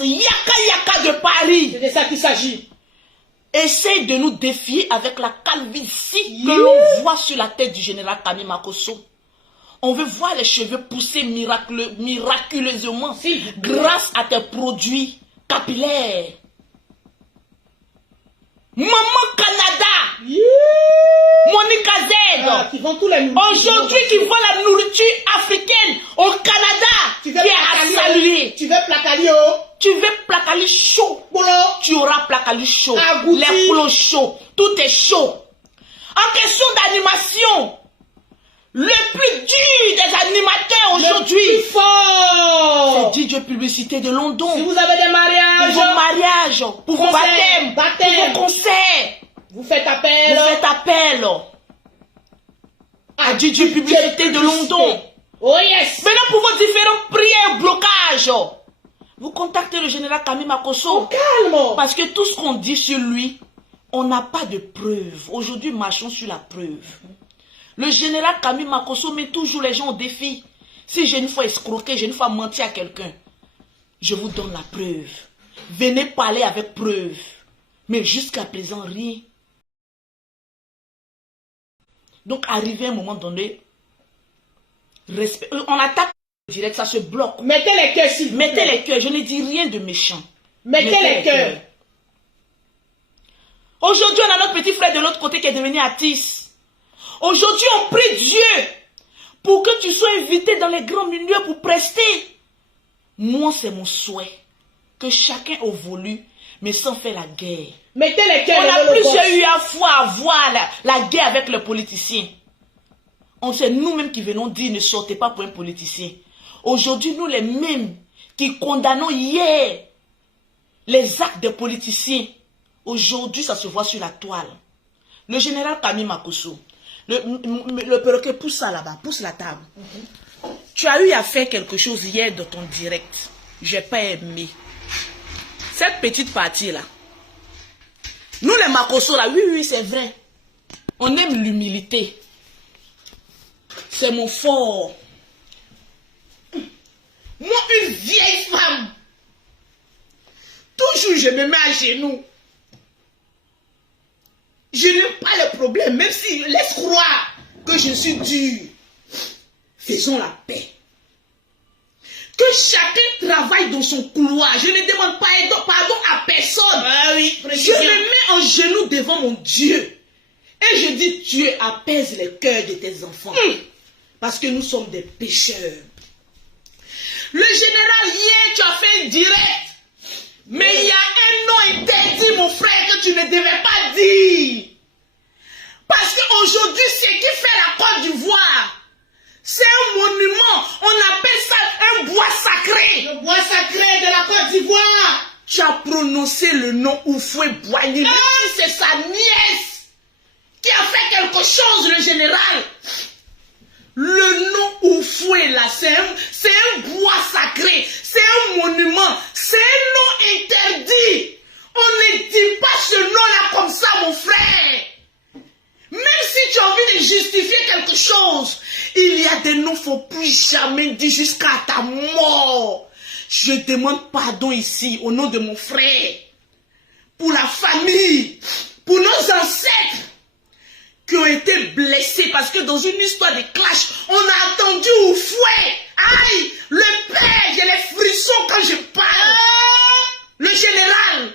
Yaka Yaka de Paris. C'est de ça qu'il s'agit. Essaye de nous défier avec la calvitie que l'on voit sur la tête du général Camille Makosso. On veut voir les cheveux pousser miraculeusement grâce à tes produits capillaires. Maman Canada, Monica Z, aujourd'hui qui vend la nourriture africaine au Canada, qui est à saluer. Tu veux placalio? Tu veux placali chaud. Tu auras placali chaud. Les plots chauds. Tout est chaud. En question d'animation, le plus dur des animateurs aujourd'hui, c'est DJ Publicité de London. Si vous avez des mariages, pour vos mariages, pour vos baptêmes, pour vos concerts, vous faites appel à DJ Publicité de London. Oh yes. Maintenant pour vos différents prières, blocages, vous contactez le général Camille Makosso. Calme. Parce que tout ce qu'on dit sur lui, on n'a pas de preuves. Aujourd'hui, marchons sur la preuve. Le général Camille Makosso met toujours les gens au défi. Si j'ai une fois escroqué, j'ai une fois menti à quelqu'un, je vous donne la preuve. Venez parler avec preuve. Mais jusqu'à présent, rien. Donc, arrivé à un moment donné, on attaque direct, ça se bloque. Mettez les cœurs, s'il vous plaît. Mettez les cœurs, je ne dis rien de méchant. Mettez les cœurs. Aujourd'hui, on a notre petit frère de l'autre côté qui est devenu artiste. Aujourd'hui, on prie Dieu pour que tu sois invité dans les grands milieux pour prester. Moi, c'est mon souhait que chacun évolue, mais sans faire la guerre. Mettez les cœurs. On a plusieurs fois à voir la guerre avec les politiciens. On sait nous-mêmes qui venons dire ne sortez pas pour un politicien. Aujourd'hui, nous les mêmes qui condamnons hier les actes des politiciens, aujourd'hui ça se voit sur la toile. Le général Camille Makosso, le perroquet, pousse ça là-bas, pousse la table. Tu as eu à faire quelque chose hier dans ton direct. Je n'ai pas aimé. Cette petite partie-là. Nous les Makosso là, oui, c'est vrai. On aime l'humilité. C'est mon fort. Moi, une vieille femme, toujours je me mets à genoux. Je n'aime pas les problèmes, même si laisse croire que je suis dur. Faisons la paix. Que chacun travaille dans son couloir. Je ne demande pas pardon à personne. Ah oui, je me mets en genoux devant mon Dieu. Et je dis, Dieu, apaise les cœurs de tes enfants. Parce que nous sommes des pécheurs. Le général, hier, tu as fait un direct. Mais il y a un nom interdit, mon frère, que tu ne devais pas dire. Parce qu'aujourd'hui, ce qui fait la Côte d'Ivoire, c'est un monument. On appelle ça un bois sacré. Le bois sacré de la Côte d'Ivoire. Tu as prononcé le nom Houphouët-Boigny. C'est sa nièce qui a fait quelque chose, le général. Le nom Houphouët, là, c'est un bois sacré. C'est un monument. C'est un nom interdit. On ne dit pas ce nom-là comme ça, mon frère. Même si tu as envie de justifier quelque chose, il y a des noms qu'il ne faut plus jamais dire jusqu'à ta mort. Je demande pardon ici, au nom de mon frère, pour la famille, pour nos ancêtres qui ont été blessés, parce que dans une histoire de clash, on a attendu au fouet. Aïe, le père, j'ai les frissons quand je parle. Le général,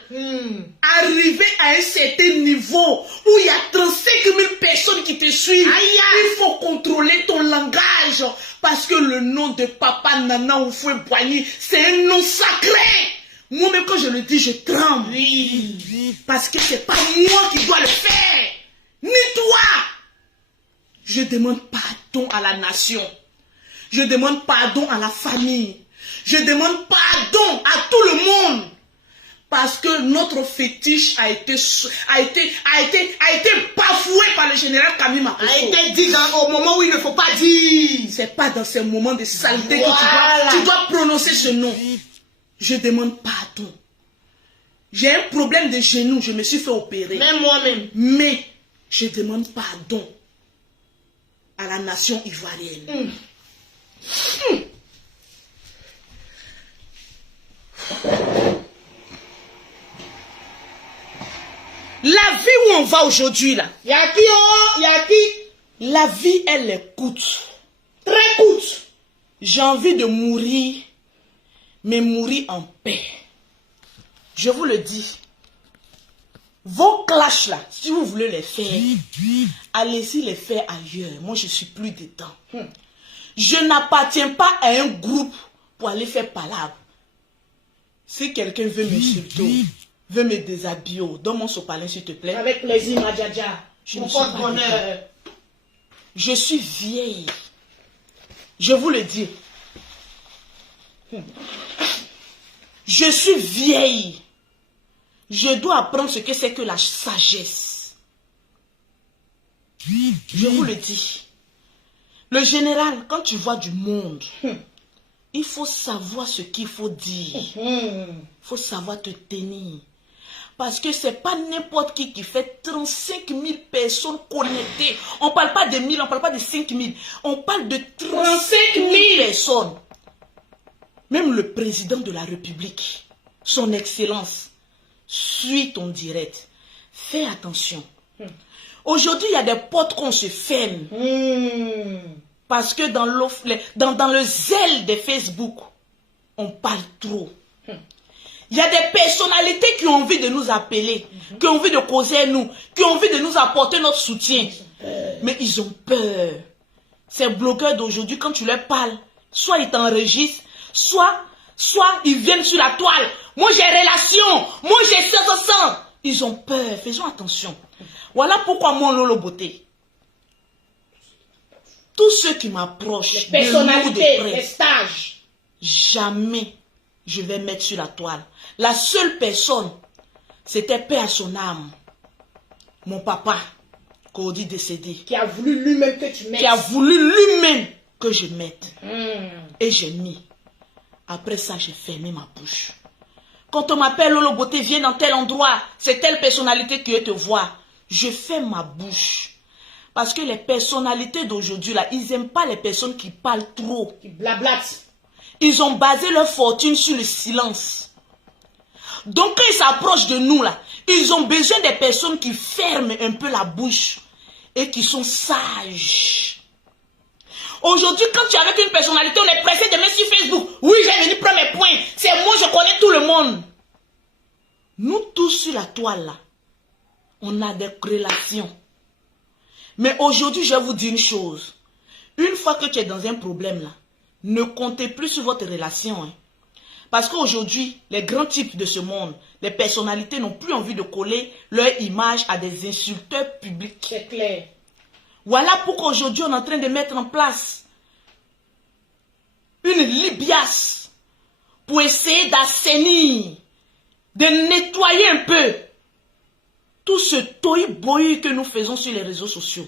arrivé à un certain niveau où il y a 35 000 personnes qui te suivent, il faut contrôler ton langage. Parce que le nom de Papa Nana Houphouët-Boigny, c'est un nom sacré. Moi-même, quand je le dis, je tremble. Oui. Parce que c'est pas moi qui dois le faire, ni toi. Je demande pardon à la nation. Je demande pardon à la famille. Je demande pardon à tout le monde. Parce que notre fétiche a été bafoué par le général Camille Makosso. A été dit au moment où il ne faut pas dire. C'est pas dans ces moments de saleté que tu dois prononcer ce nom. Je demande pardon. J'ai un problème de genou, je me suis fait opérer. Même moi-même. Mais je demande pardon à la nation ivoirienne. La vie où on va aujourd'hui, là. Y a qui, oh? Y a qui? La vie, elle est coûte. Très coûte. J'ai envie de mourir, mais mourir en paix. Je vous le dis. Vos clashs, là, si vous voulez les faire, allez-y les faire ailleurs. Moi, je suis plus dedans. Je n'appartiens pas à un groupe pour aller faire palabre. Si quelqu'un veut m'insulter, veut me déshabiller, donne-moi ce palais s'il te plaît. Avec plaisir, ma djadja. Je ne suis pas bonheur. Je suis vieille. Je vous le dis. Je suis vieille. Je dois apprendre ce que c'est que la sagesse. Je vous le dis. Le général, quand tu vois du monde, il faut savoir ce qu'il faut dire. Il faut savoir te tenir. Parce que ce n'est pas n'importe qui fait 35 000 personnes connectées. On ne parle pas de 1000, on ne parle pas de 5 000. On parle de 35 000 personnes. Même le président de la République, son excellence, suit ton direct. Fais attention. Aujourd'hui, il y a des portes qu'on se ferme. Parce que dans le zèle de Facebook, on parle trop. Il y a des personnalités qui ont envie de nous appeler, qui ont envie de causer à nous, qui ont envie de nous apporter notre soutien. Mais ils ont peur. Ces blogueurs d'aujourd'hui, quand tu leur parles, soit ils t'enregistrent, soit ils viennent sur la toile. Moi j'ai relation, moi j'ai ça. Ils ont peur, faisons attention. Voilà pourquoi moi, Lolo Beauté, tous ceux qui m'approchent, les personnalités, les stages, jamais je vais mettre sur la toile. La seule personne, c'était paix à son âme. Mon papa, Cody décédé. Qui a voulu lui-même que tu mettes. Qui a voulu lui-même que je mette. Et j'ai mis. Après ça, j'ai fermé ma bouche. Quand on m'appelle Lolo Beauté, viens dans tel endroit, c'est telle personnalité qui veut te voir. Je ferme ma bouche. Parce que les personnalités d'aujourd'hui, là, ils n'aiment pas les personnes qui parlent trop. Qui blablatent. Ils ont basé leur fortune sur le silence. Donc quand ils s'approchent de nous, là, Ils ont besoin des personnes qui ferment un peu la bouche et qui sont sages. Aujourd'hui, quand tu es avec une personnalité, on est pressé de mettre sur Facebook. Oui, j'ai venu prendre mes points. C'est moi, je connais tout le monde. Nous tous sur la toile, là, on a des relations. Mais aujourd'hui, je vais vous dire une chose. Une fois que tu es dans un problème, là, ne comptez plus sur votre relation. Hein. Parce qu'aujourd'hui, les grands types de ce monde, les personnalités n'ont plus envie de coller leur image à des insulteurs publics. C'est clair. Voilà pourquoi aujourd'hui on est en train de mettre en place une libias pour essayer d'assainir, de nettoyer un peu tout ce tohu-bohu que nous faisons sur les réseaux sociaux.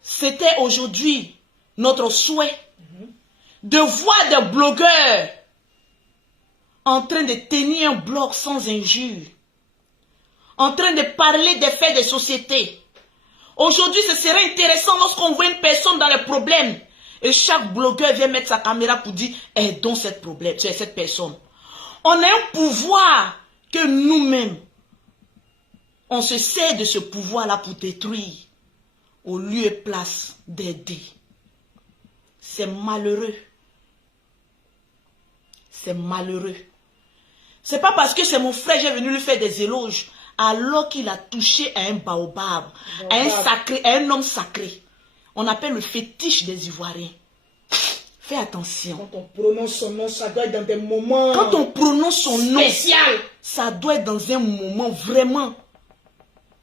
C'était aujourd'hui notre souhait de voir des blogueurs en train de tenir un blog sans injure, en train de parler des faits des sociétés. Aujourd'hui, ce serait intéressant lorsqu'on voit une personne dans les problèmes et chaque blogueur vient mettre sa caméra pour dire aidons cette personne. On a un pouvoir que nous-mêmes, on se sert de ce pouvoir-là pour détruire au lieu et place d'aider. C'est malheureux. C'est malheureux. C'est pas parce que c'est mon frère, j'ai venu lui faire des éloges, alors qu'il a touché à un baobab, à un sacré, à un homme sacré. On appelle le fétiche des Ivoiriens. Fais attention. Quand on prononce son nom, ça doit être dans des moments Quand on prononce son nom, spécial. Ça doit être dans un moment vraiment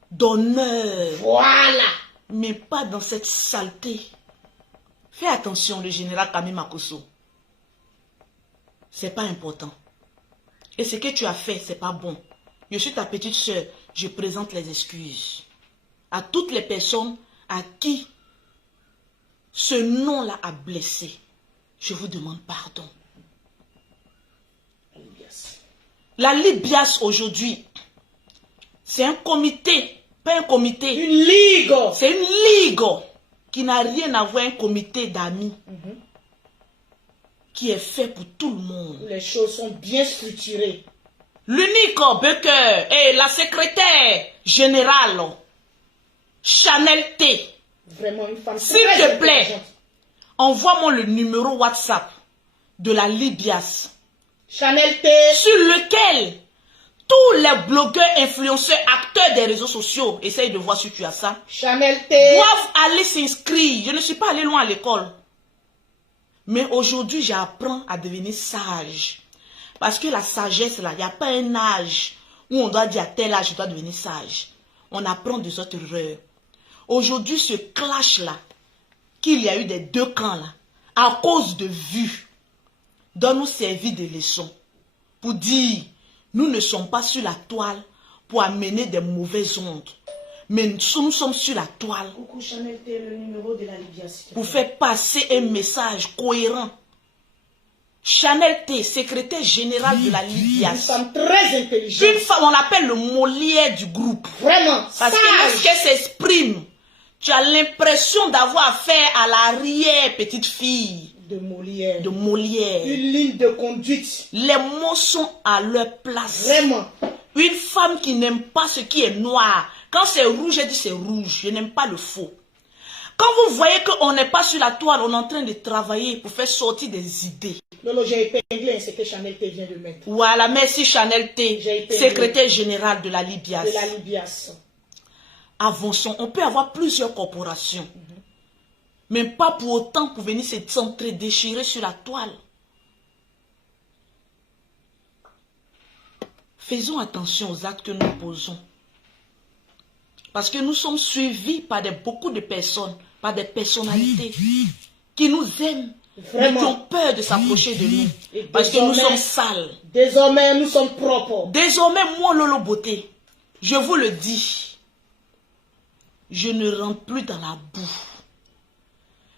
d'honneur. Voilà. Mais pas dans cette saleté. Fais attention, le général Kami Makosso. C'est pas important. Et ce que tu as fait, c'est pas bon. Je suis ta petite soeur. Je présente les excuses à toutes les personnes à qui ce nom-là a blessé. Je vous demande pardon. La Libias aujourd'hui, c'est un comité, pas un comité. Une ligue. C'est une ligue qui n'a rien à voir avec un comité d'amis. Qui est fait pour tout le monde. Les choses sont bien structurées. L'unique Becker et la secrétaire générale Chanel T. Vraiment une femme. S'il te plaît, envoie-moi le numéro WhatsApp de la Libias. Chanel T. Sur lequel tous les blogueurs, influenceurs, acteurs des réseaux sociaux, essaye de voir si tu as ça, Chanel T. doivent aller s'inscrire. Je ne suis pas allé loin à l'école. Mais aujourd'hui, j'apprends à devenir sage. Parce que la sagesse, là, il n'y a pas un âge où on doit dire à tel âge, je dois devenir sage. On apprend des autres erreurs. Aujourd'hui, ce clash-là, qu'il y a eu des deux camps, là, à cause de vues, doit nous servir de leçon. Pour dire, nous ne sommes pas sur la toile pour amener des mauvaises ondes. Mais nous sommes sur la toile Coucou Chanel T, le numéro de la Libias. pour faire passer un message cohérent. Chanel T, secrétaire général de la Libias. Une femme très intelligente. Une femme, on l'appelle le Molière du groupe. Vraiment. Parce que lorsqu'elle s'exprime, tu as l'impression d'avoir affaire à l'arrière petite fille de Molière. de Molière. Une ligne de conduite. Les mots sont à leur place. Vraiment. Une femme qui n'aime pas ce qui est noir. Quand c'est rouge, elle dit c'est rouge. Je n'aime pas le faux. Quand vous voyez qu'on n'est pas sur la toile, on est en train de travailler pour faire sortir des idées. Lolo, j'ai épinglé ce que Chanel T vient de mettre. Voilà, merci Chanel T, secrétaire général de la Libias. De la Libias. Avançons, on peut avoir plusieurs corporations. Mais pas pour autant pour venir s'entre-déchirer sur la toile. Faisons attention aux actes que nous posons. Parce que nous sommes suivis par beaucoup de personnes, par des personnalités qui nous aiment, mais qui ont peur de s'approcher de nous. Parce que nous sommes sales. Désormais, nous sommes propres. Désormais, moi, Lolo Beauté, je vous le dis, je ne rentre plus dans la boue.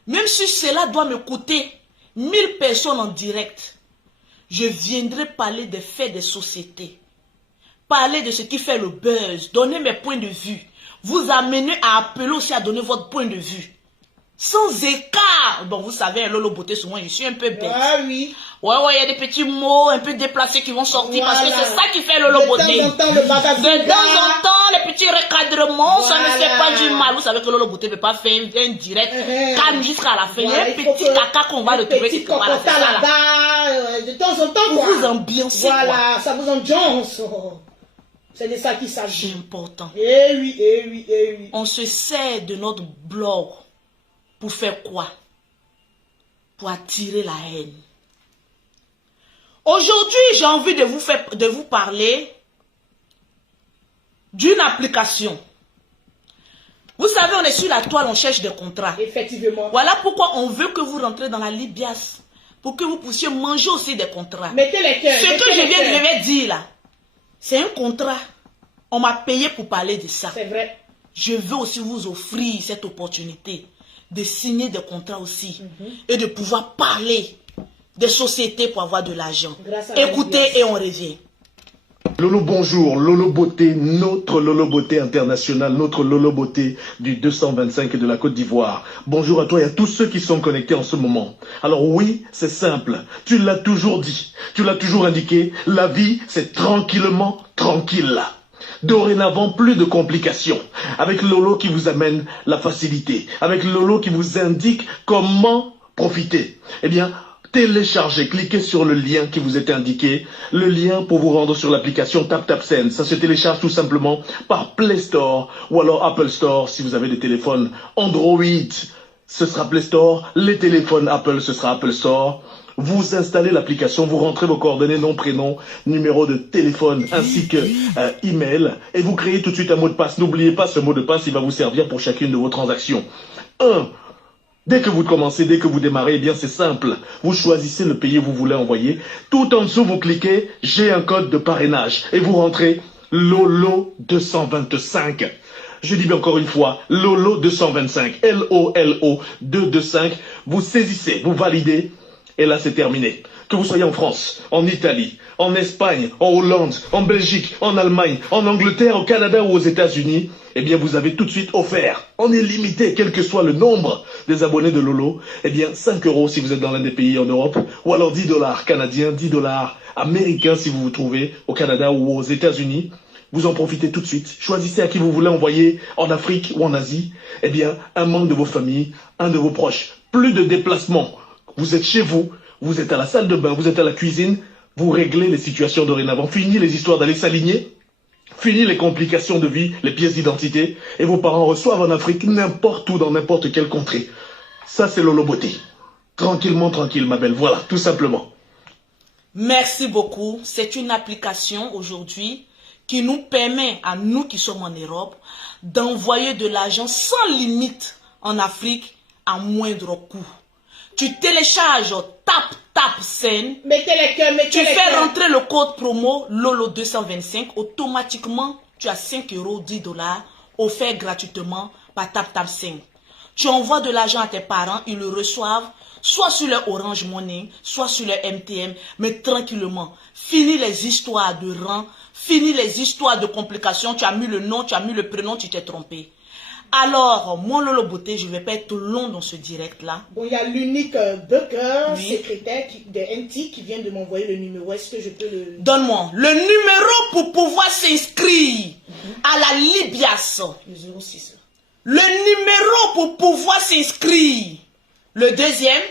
Même si cela doit me coûter 1000 personnes en direct, je viendrai parler des faits des sociétés. Parler de ce qui fait le buzz, donner mes points de vue. Vous amener à appeler aussi à donner votre point de vue. Sans écart. Bon, vous savez, Lolo Beauté, souvent, je suis un peu bête. Ah oui. Ouais, il y a des petits mots un peu déplacés qui vont sortir parce que c'est ça qui fait Lolo Beauté. De temps en temps, le magasin. De temps en temps, les petits recadrements, ça ne fait pas du mal. Vous savez que Lolo Beauté ne peut pas faire un direct calme jusqu'à la fin. Il y a un petit caca qu'on va retrouver. Petit cocotin là-bas. De temps en temps, quoi. Vous ambiancez. Voilà, ça vous ambiance. C'est de ça qu'il s'agit. C'est important. Eh oui, eh oui, eh oui. On se sert de notre blog pour faire quoi? Pour attirer la haine. Aujourd'hui, j'ai envie de vous parler d'une application. Vous savez, on est sur la toile, on cherche des contrats. Effectivement. Voilà pourquoi on veut que vous rentrez dans la Libias. Pour que vous puissiez manger aussi des contrats. Mettez les cœurs. Ce que je vais dire là, c'est un contrat. On m'a payé pour parler de ça. C'est vrai. Je veux aussi vous offrir cette opportunité de signer des contrats aussi. Et de pouvoir parler des sociétés pour avoir de l'argent. Écoutez et on revient. Lolo, bonjour. Lolo Beauté, notre Lolo Beauté international, notre Lolo Beauté du 225 de la Côte d'Ivoire. Bonjour à toi et à tous ceux qui sont connectés en ce moment. Alors oui, c'est simple. Tu l'as toujours dit. Tu l'as toujours indiqué. La vie, c'est tranquillement tranquille. Dorénavant, plus de complications. Avec Lolo qui vous amène la facilité. Avec Lolo qui vous indique comment profiter. Eh bien, téléchargez, cliquez sur le lien qui vous est indiqué. Le lien pour vous rendre sur l'application TapTapSend. Ça se télécharge tout simplement par Play Store ou alors Apple Store si vous avez des téléphones Android. Ce sera Play Store. Les téléphones Apple, ce sera Apple Store. Vous installez l'application, vous rentrez vos coordonnées, nom, prénom, numéro de téléphone ainsi que email et vous créez tout de suite un mot de passe. N'oubliez pas ce mot de passe, il va vous servir pour chacune de vos transactions. Dès que vous commencez, dès que vous démarrez, eh bien c'est simple. Vous choisissez le pays où vous voulez envoyer. Tout en dessous, vous cliquez « J'ai un code de parrainage » et vous rentrez Lolo 225. Je dis bien encore une fois, Lolo 225, L-O-L-O 225. Vous saisissez, vous validez. Et là, c'est terminé. Que vous soyez en France, en Italie, en Espagne, en Hollande, en Belgique, en Allemagne, en Angleterre, au Canada ou aux États-Unis, eh bien, vous avez tout de suite offert, en illimité, quel que soit le nombre des abonnés de Lolo, eh bien, 5 € si vous êtes dans l'un des pays en Europe, ou alors 10 $ canadiens, 10 $ américains si vous vous trouvez au Canada ou aux États-Unis. Vous en profitez tout de suite. Choisissez à qui vous voulez envoyer en Afrique ou en Asie. Eh bien, un membre de vos familles, un de vos proches. Plus de déplacements. Vous êtes chez vous, vous êtes à la salle de bain, vous êtes à la cuisine, vous réglez les situations dorénavant. Fini les histoires d'aller s'aligner, fini les complications de vie, les pièces d'identité, et vos parents reçoivent en Afrique n'importe où, dans n'importe quelle contrée. Ça, c'est Lolo Beauté. Tranquillement, tranquille, ma belle. Voilà, tout simplement. Merci beaucoup. C'est une application aujourd'hui qui nous permet, à nous qui sommes en Europe, d'envoyer de l'argent sans limite en Afrique à moindre coût. Tu télécharges TapTapSend. Mettez les cœurs, mettez les cœurs. Tu fais rentrer le code promo Lolo225. Automatiquement, tu as 5 €, 10 $ offerts gratuitement par TapTapSend. Tu envoies de l'argent à tes parents, ils le reçoivent soit sur leur Orange Money, soit sur leur MTM, mais tranquillement. Fini les histoires de rang, fini les histoires de complications. Tu as mis le nom, tu as mis le prénom, tu t'es trompé. Alors, mon Lolo Beauté, je ne vais pas être long dans ce direct-là. Bon, il y a l'unique Bucker, secrétaire de NT, qui vient de m'envoyer le numéro. Est-ce que je peux le... Donne-moi le numéro pour pouvoir s'inscrire à la Libias. Le 06. Le numéro pour pouvoir s'inscrire. Le deuxième.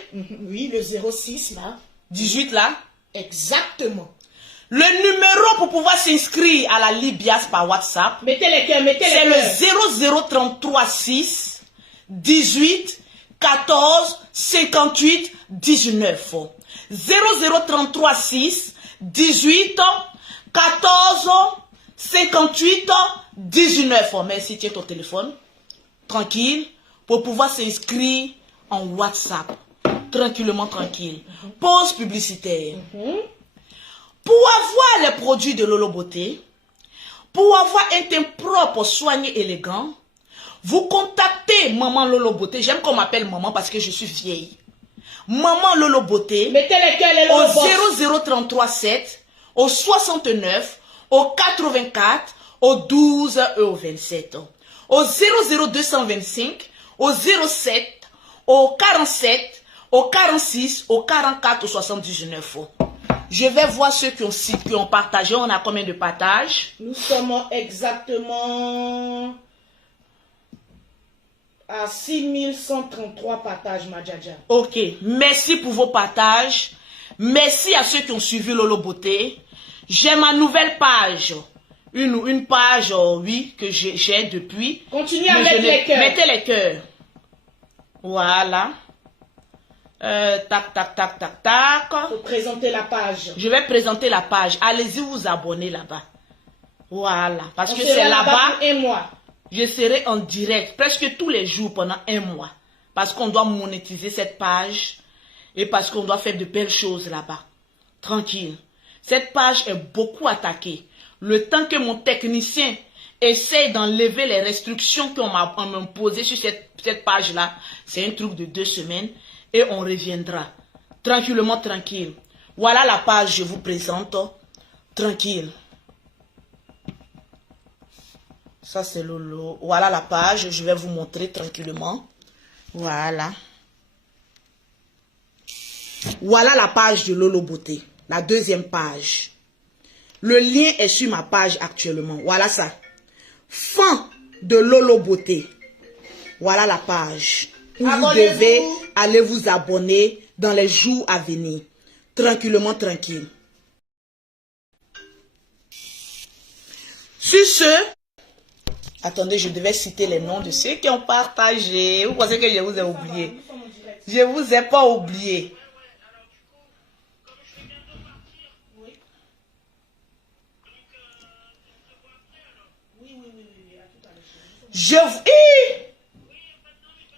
Oui, le 06, là. 18, là. Exactement. Le numéro pour pouvoir s'inscrire à la Libias par WhatsApp, mettez les cœurs, mettez les cœurs. C'est le 0033 6 18 14 58 19. 0033 6 18 14 58 19. Merci, tiens ton téléphone. Tranquille. Pour pouvoir s'inscrire en WhatsApp. Tranquillement, tranquille. Pause publicitaire. Pour avoir les produits de Lolo Beauté, pour avoir un teint propre, soigné, élégant, vous contactez Maman Lolo Beauté. J'aime qu'on m'appelle maman parce que je suis vieille. Maman Lolo Beauté. Mettez les cœurs, les Lolo au 00337, au 69, au 84, au 12 et au 27. Au 00225, au 07, au 47, au 46, au 44, au 79. Je vais voir ceux qui ont partagé. On a combien de partages? Nous sommes exactement à 6133 partages, Madjaja. Ok, merci pour vos partages. Merci à ceux qui ont suivi Lolo Beauté. J'ai ma nouvelle page. Une page, oui, que j'ai depuis. Continuez à mettre les cœurs. Mettez les cœurs. Voilà. Tac, tac, tac, tac, tac. Faut présenter la page. Je vais présenter la page. Allez-y vous abonner là-bas. Voilà. Parce que sera c'est là-bas. pour un mois. Je serai en direct presque tous les jours pendant un mois. Parce qu'on doit monétiser cette page. Et parce qu'on doit faire de belles choses là-bas. Tranquille. Cette page est beaucoup attaquée. Le temps que mon technicien essaie d'enlever les restrictions qu'on m'a imposées sur cette page-là, c'est un truc de 2 semaines. Et on reviendra. Tranquillement, tranquille. Voilà la page, je vous présente. Tranquille. Ça, c'est Lolo. Voilà la page, je vais vous montrer tranquillement. Voilà. Voilà la page de Lolo Beauté. La deuxième page. Le lien est sur ma page actuellement. Voilà ça. Fin de Lolo Beauté. Voilà la page. Vous devez aller vous abonner dans les jours à venir. Tranquillement, tranquille. Sur ce, attendez, je devais citer les noms de ceux qui ont partagé. Vous pensez que je vous ai oublié? Je ne vous ai pas oublié.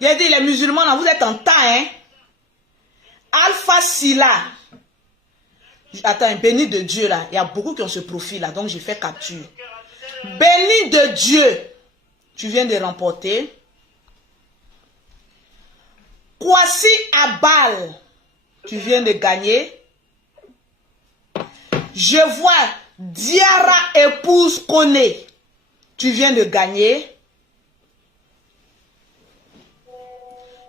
Il a dit les musulmans, là, vous êtes en temps, hein? Alpha Silla. Attends, béni de Dieu, là. Il y a beaucoup qui ont ce profil, là. Donc, j'ai fait capture. Béni de Dieu. Tu viens de remporter. Kwasi Abal. Tu viens de gagner. Je vois Diara épouse Kone. Tu viens de gagner.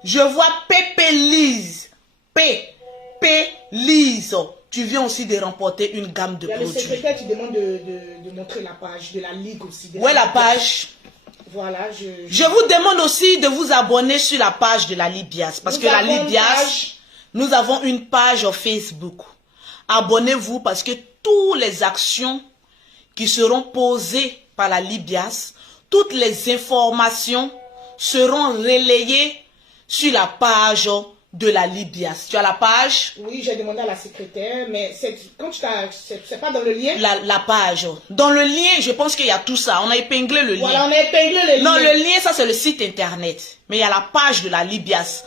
Je vois Pépé Lise. Pépé Lise. Tu viens aussi de remporter une gamme de produits. Le secrétaire, tu demandes de montrer la page de la Ligue aussi. Où est la page? Voilà, je vous demande aussi de vous abonner sur la page de la Libias. Parce que la Libias, nous avons une page sur Facebook. Abonnez-vous parce que toutes les actions qui seront posées par la Libias, toutes les informations seront relayées sur la page de la Libias. Tu as la page? Oui, j'ai demandé à la secrétaire, mais quand tu c'est pas dans le lien? La page. Dans le lien, je pense qu'il y a tout ça. On a épinglé le lien. Voilà, on a épinglé le lien. Non, le lien, ça c'est le site internet. Mais il y a la page de la Libias.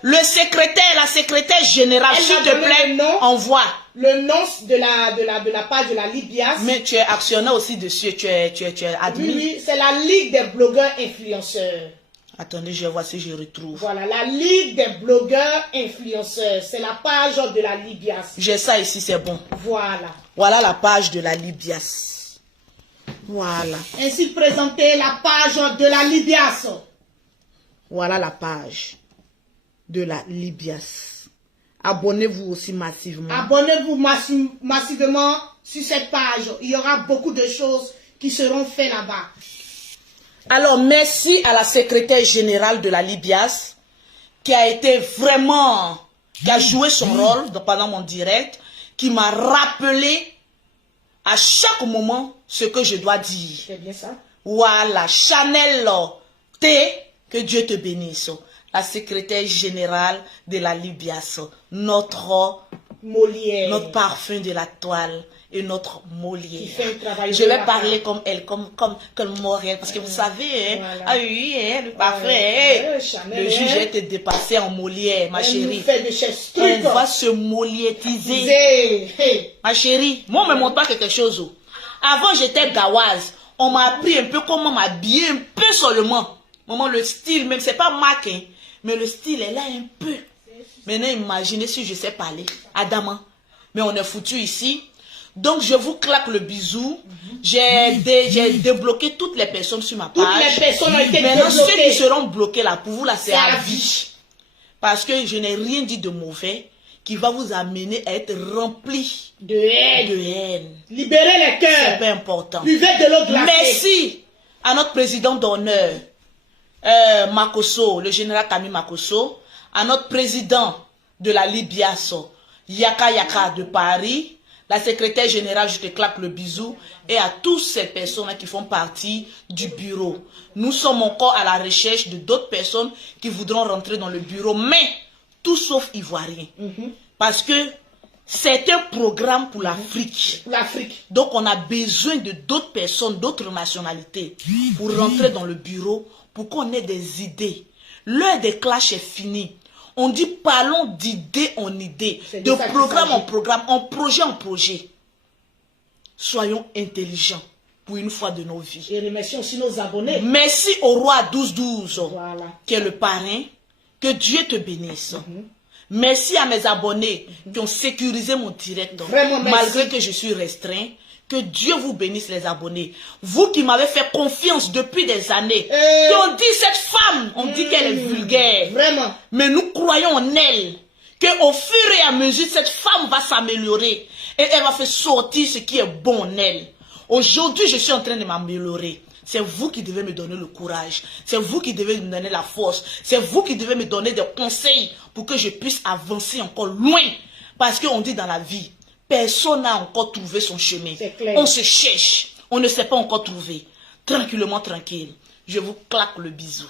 Le secrétaire, la secrétaire générale, s'il te plaît, envoie. Le nom de la page de la Libias. Mais tu es actionnaire aussi dessus, tu es admin. Oui, c'est la Ligue des blogueurs influenceurs. Attendez, je vais voir si je retrouve. Voilà, la Ligue des blogueurs influenceurs. C'est la page de la Libias. J'ai ça ici, c'est bon. Voilà. Voilà la page de la Libias. Voilà. Ainsi présenter la page de la Libias. Voilà la page de la Libias. Abonnez-vous aussi massivement. Abonnez-vous massivement sur cette page. Il y aura beaucoup de choses qui seront faites là-bas. Alors, merci à la secrétaire générale de la Libias qui a été vraiment, qui a joué son rôle pendant mon direct, qui m'a rappelé à chaque moment ce que je dois dire. C'est bien ça. Voilà, Chanel T, que Dieu te bénisse. La secrétaire générale de la Libias, notre Molière, notre parfum de la toile et notre Molière. Je vais parler comme elle, comme Molière, parce que vous savez, hein, voilà. Ah oui, hein, le parfum, le juge était dépassé en Molière, ma chérie. On va se moliétiser. Ma chérie, moi, on ne me montre pas quelque chose. Avant, j'étais gawaze. On m'a appris un peu comment m'habiller, un peu seulement. Maman, le style, même, c'est pas marqué, hein, mais le style est là un peu. Maintenant, imaginez si je sais parler. Adama. Mais on est foutu ici. Donc, je vous claque le bisou. J'ai débloqué toutes les personnes sur ma page. Toutes les personnes ont été Maintenant, débloquées. ceux qui seront bloqués là, pour vous, là, c'est à vie. Parce que je n'ai rien dit de mauvais qui va vous amener à être rempli De haine. de haine. Libérez les C'est cœurs. pas important. Buvez de l'eau glacée. Merci à notre président d'honneur, Makosso, le général Camille Makosso, à notre président de la Libiaso, Yaka Yaka de Paris, la secrétaire générale, je te claque le bisou, et à toutes ces personnes qui font partie du bureau. Nous sommes encore à la recherche de d'autres personnes qui voudront rentrer dans le bureau, mais tout sauf ivoiriens. Parce que c'est un programme pour l'Afrique. Pour l'Afrique. Donc on a besoin de d'autres personnes, d'autres nationalités pour rentrer dans le bureau, pour qu'on ait des idées. L'heure des clashs est finie. On dit parlons d'idée en idée, de programme en programme, en projet. Soyons intelligents pour une fois de nos vies. Et remercions aussi nos abonnés. Merci au roi 1212, Voilà. qui est le parrain. Que Dieu te bénisse. Merci à mes abonnés qui ont sécurisé mon direct. Vraiment, merci. Malgré que je suis restreint. Que Dieu vous bénisse les abonnés. Vous qui m'avez fait confiance depuis des années. Qui ont dit cette femme, on dit qu'elle est vulgaire. Vraiment. Mais nous croyons en elle. Qu'au fur et à mesure, cette femme va s'améliorer. Et elle va faire sortir ce qui est bon en elle. Aujourd'hui, je suis en train de m'améliorer. C'est vous qui devez me donner le courage. C'est vous qui devez me donner la force. C'est vous qui devez me donner des conseils pour que je puisse avancer encore loin. Parce qu'on dit dans la vie, personne n'a encore trouvé son chemin. On se cherche. On ne sait pas encore trouver. Tranquillement, tranquille. Je vous claque le bisou.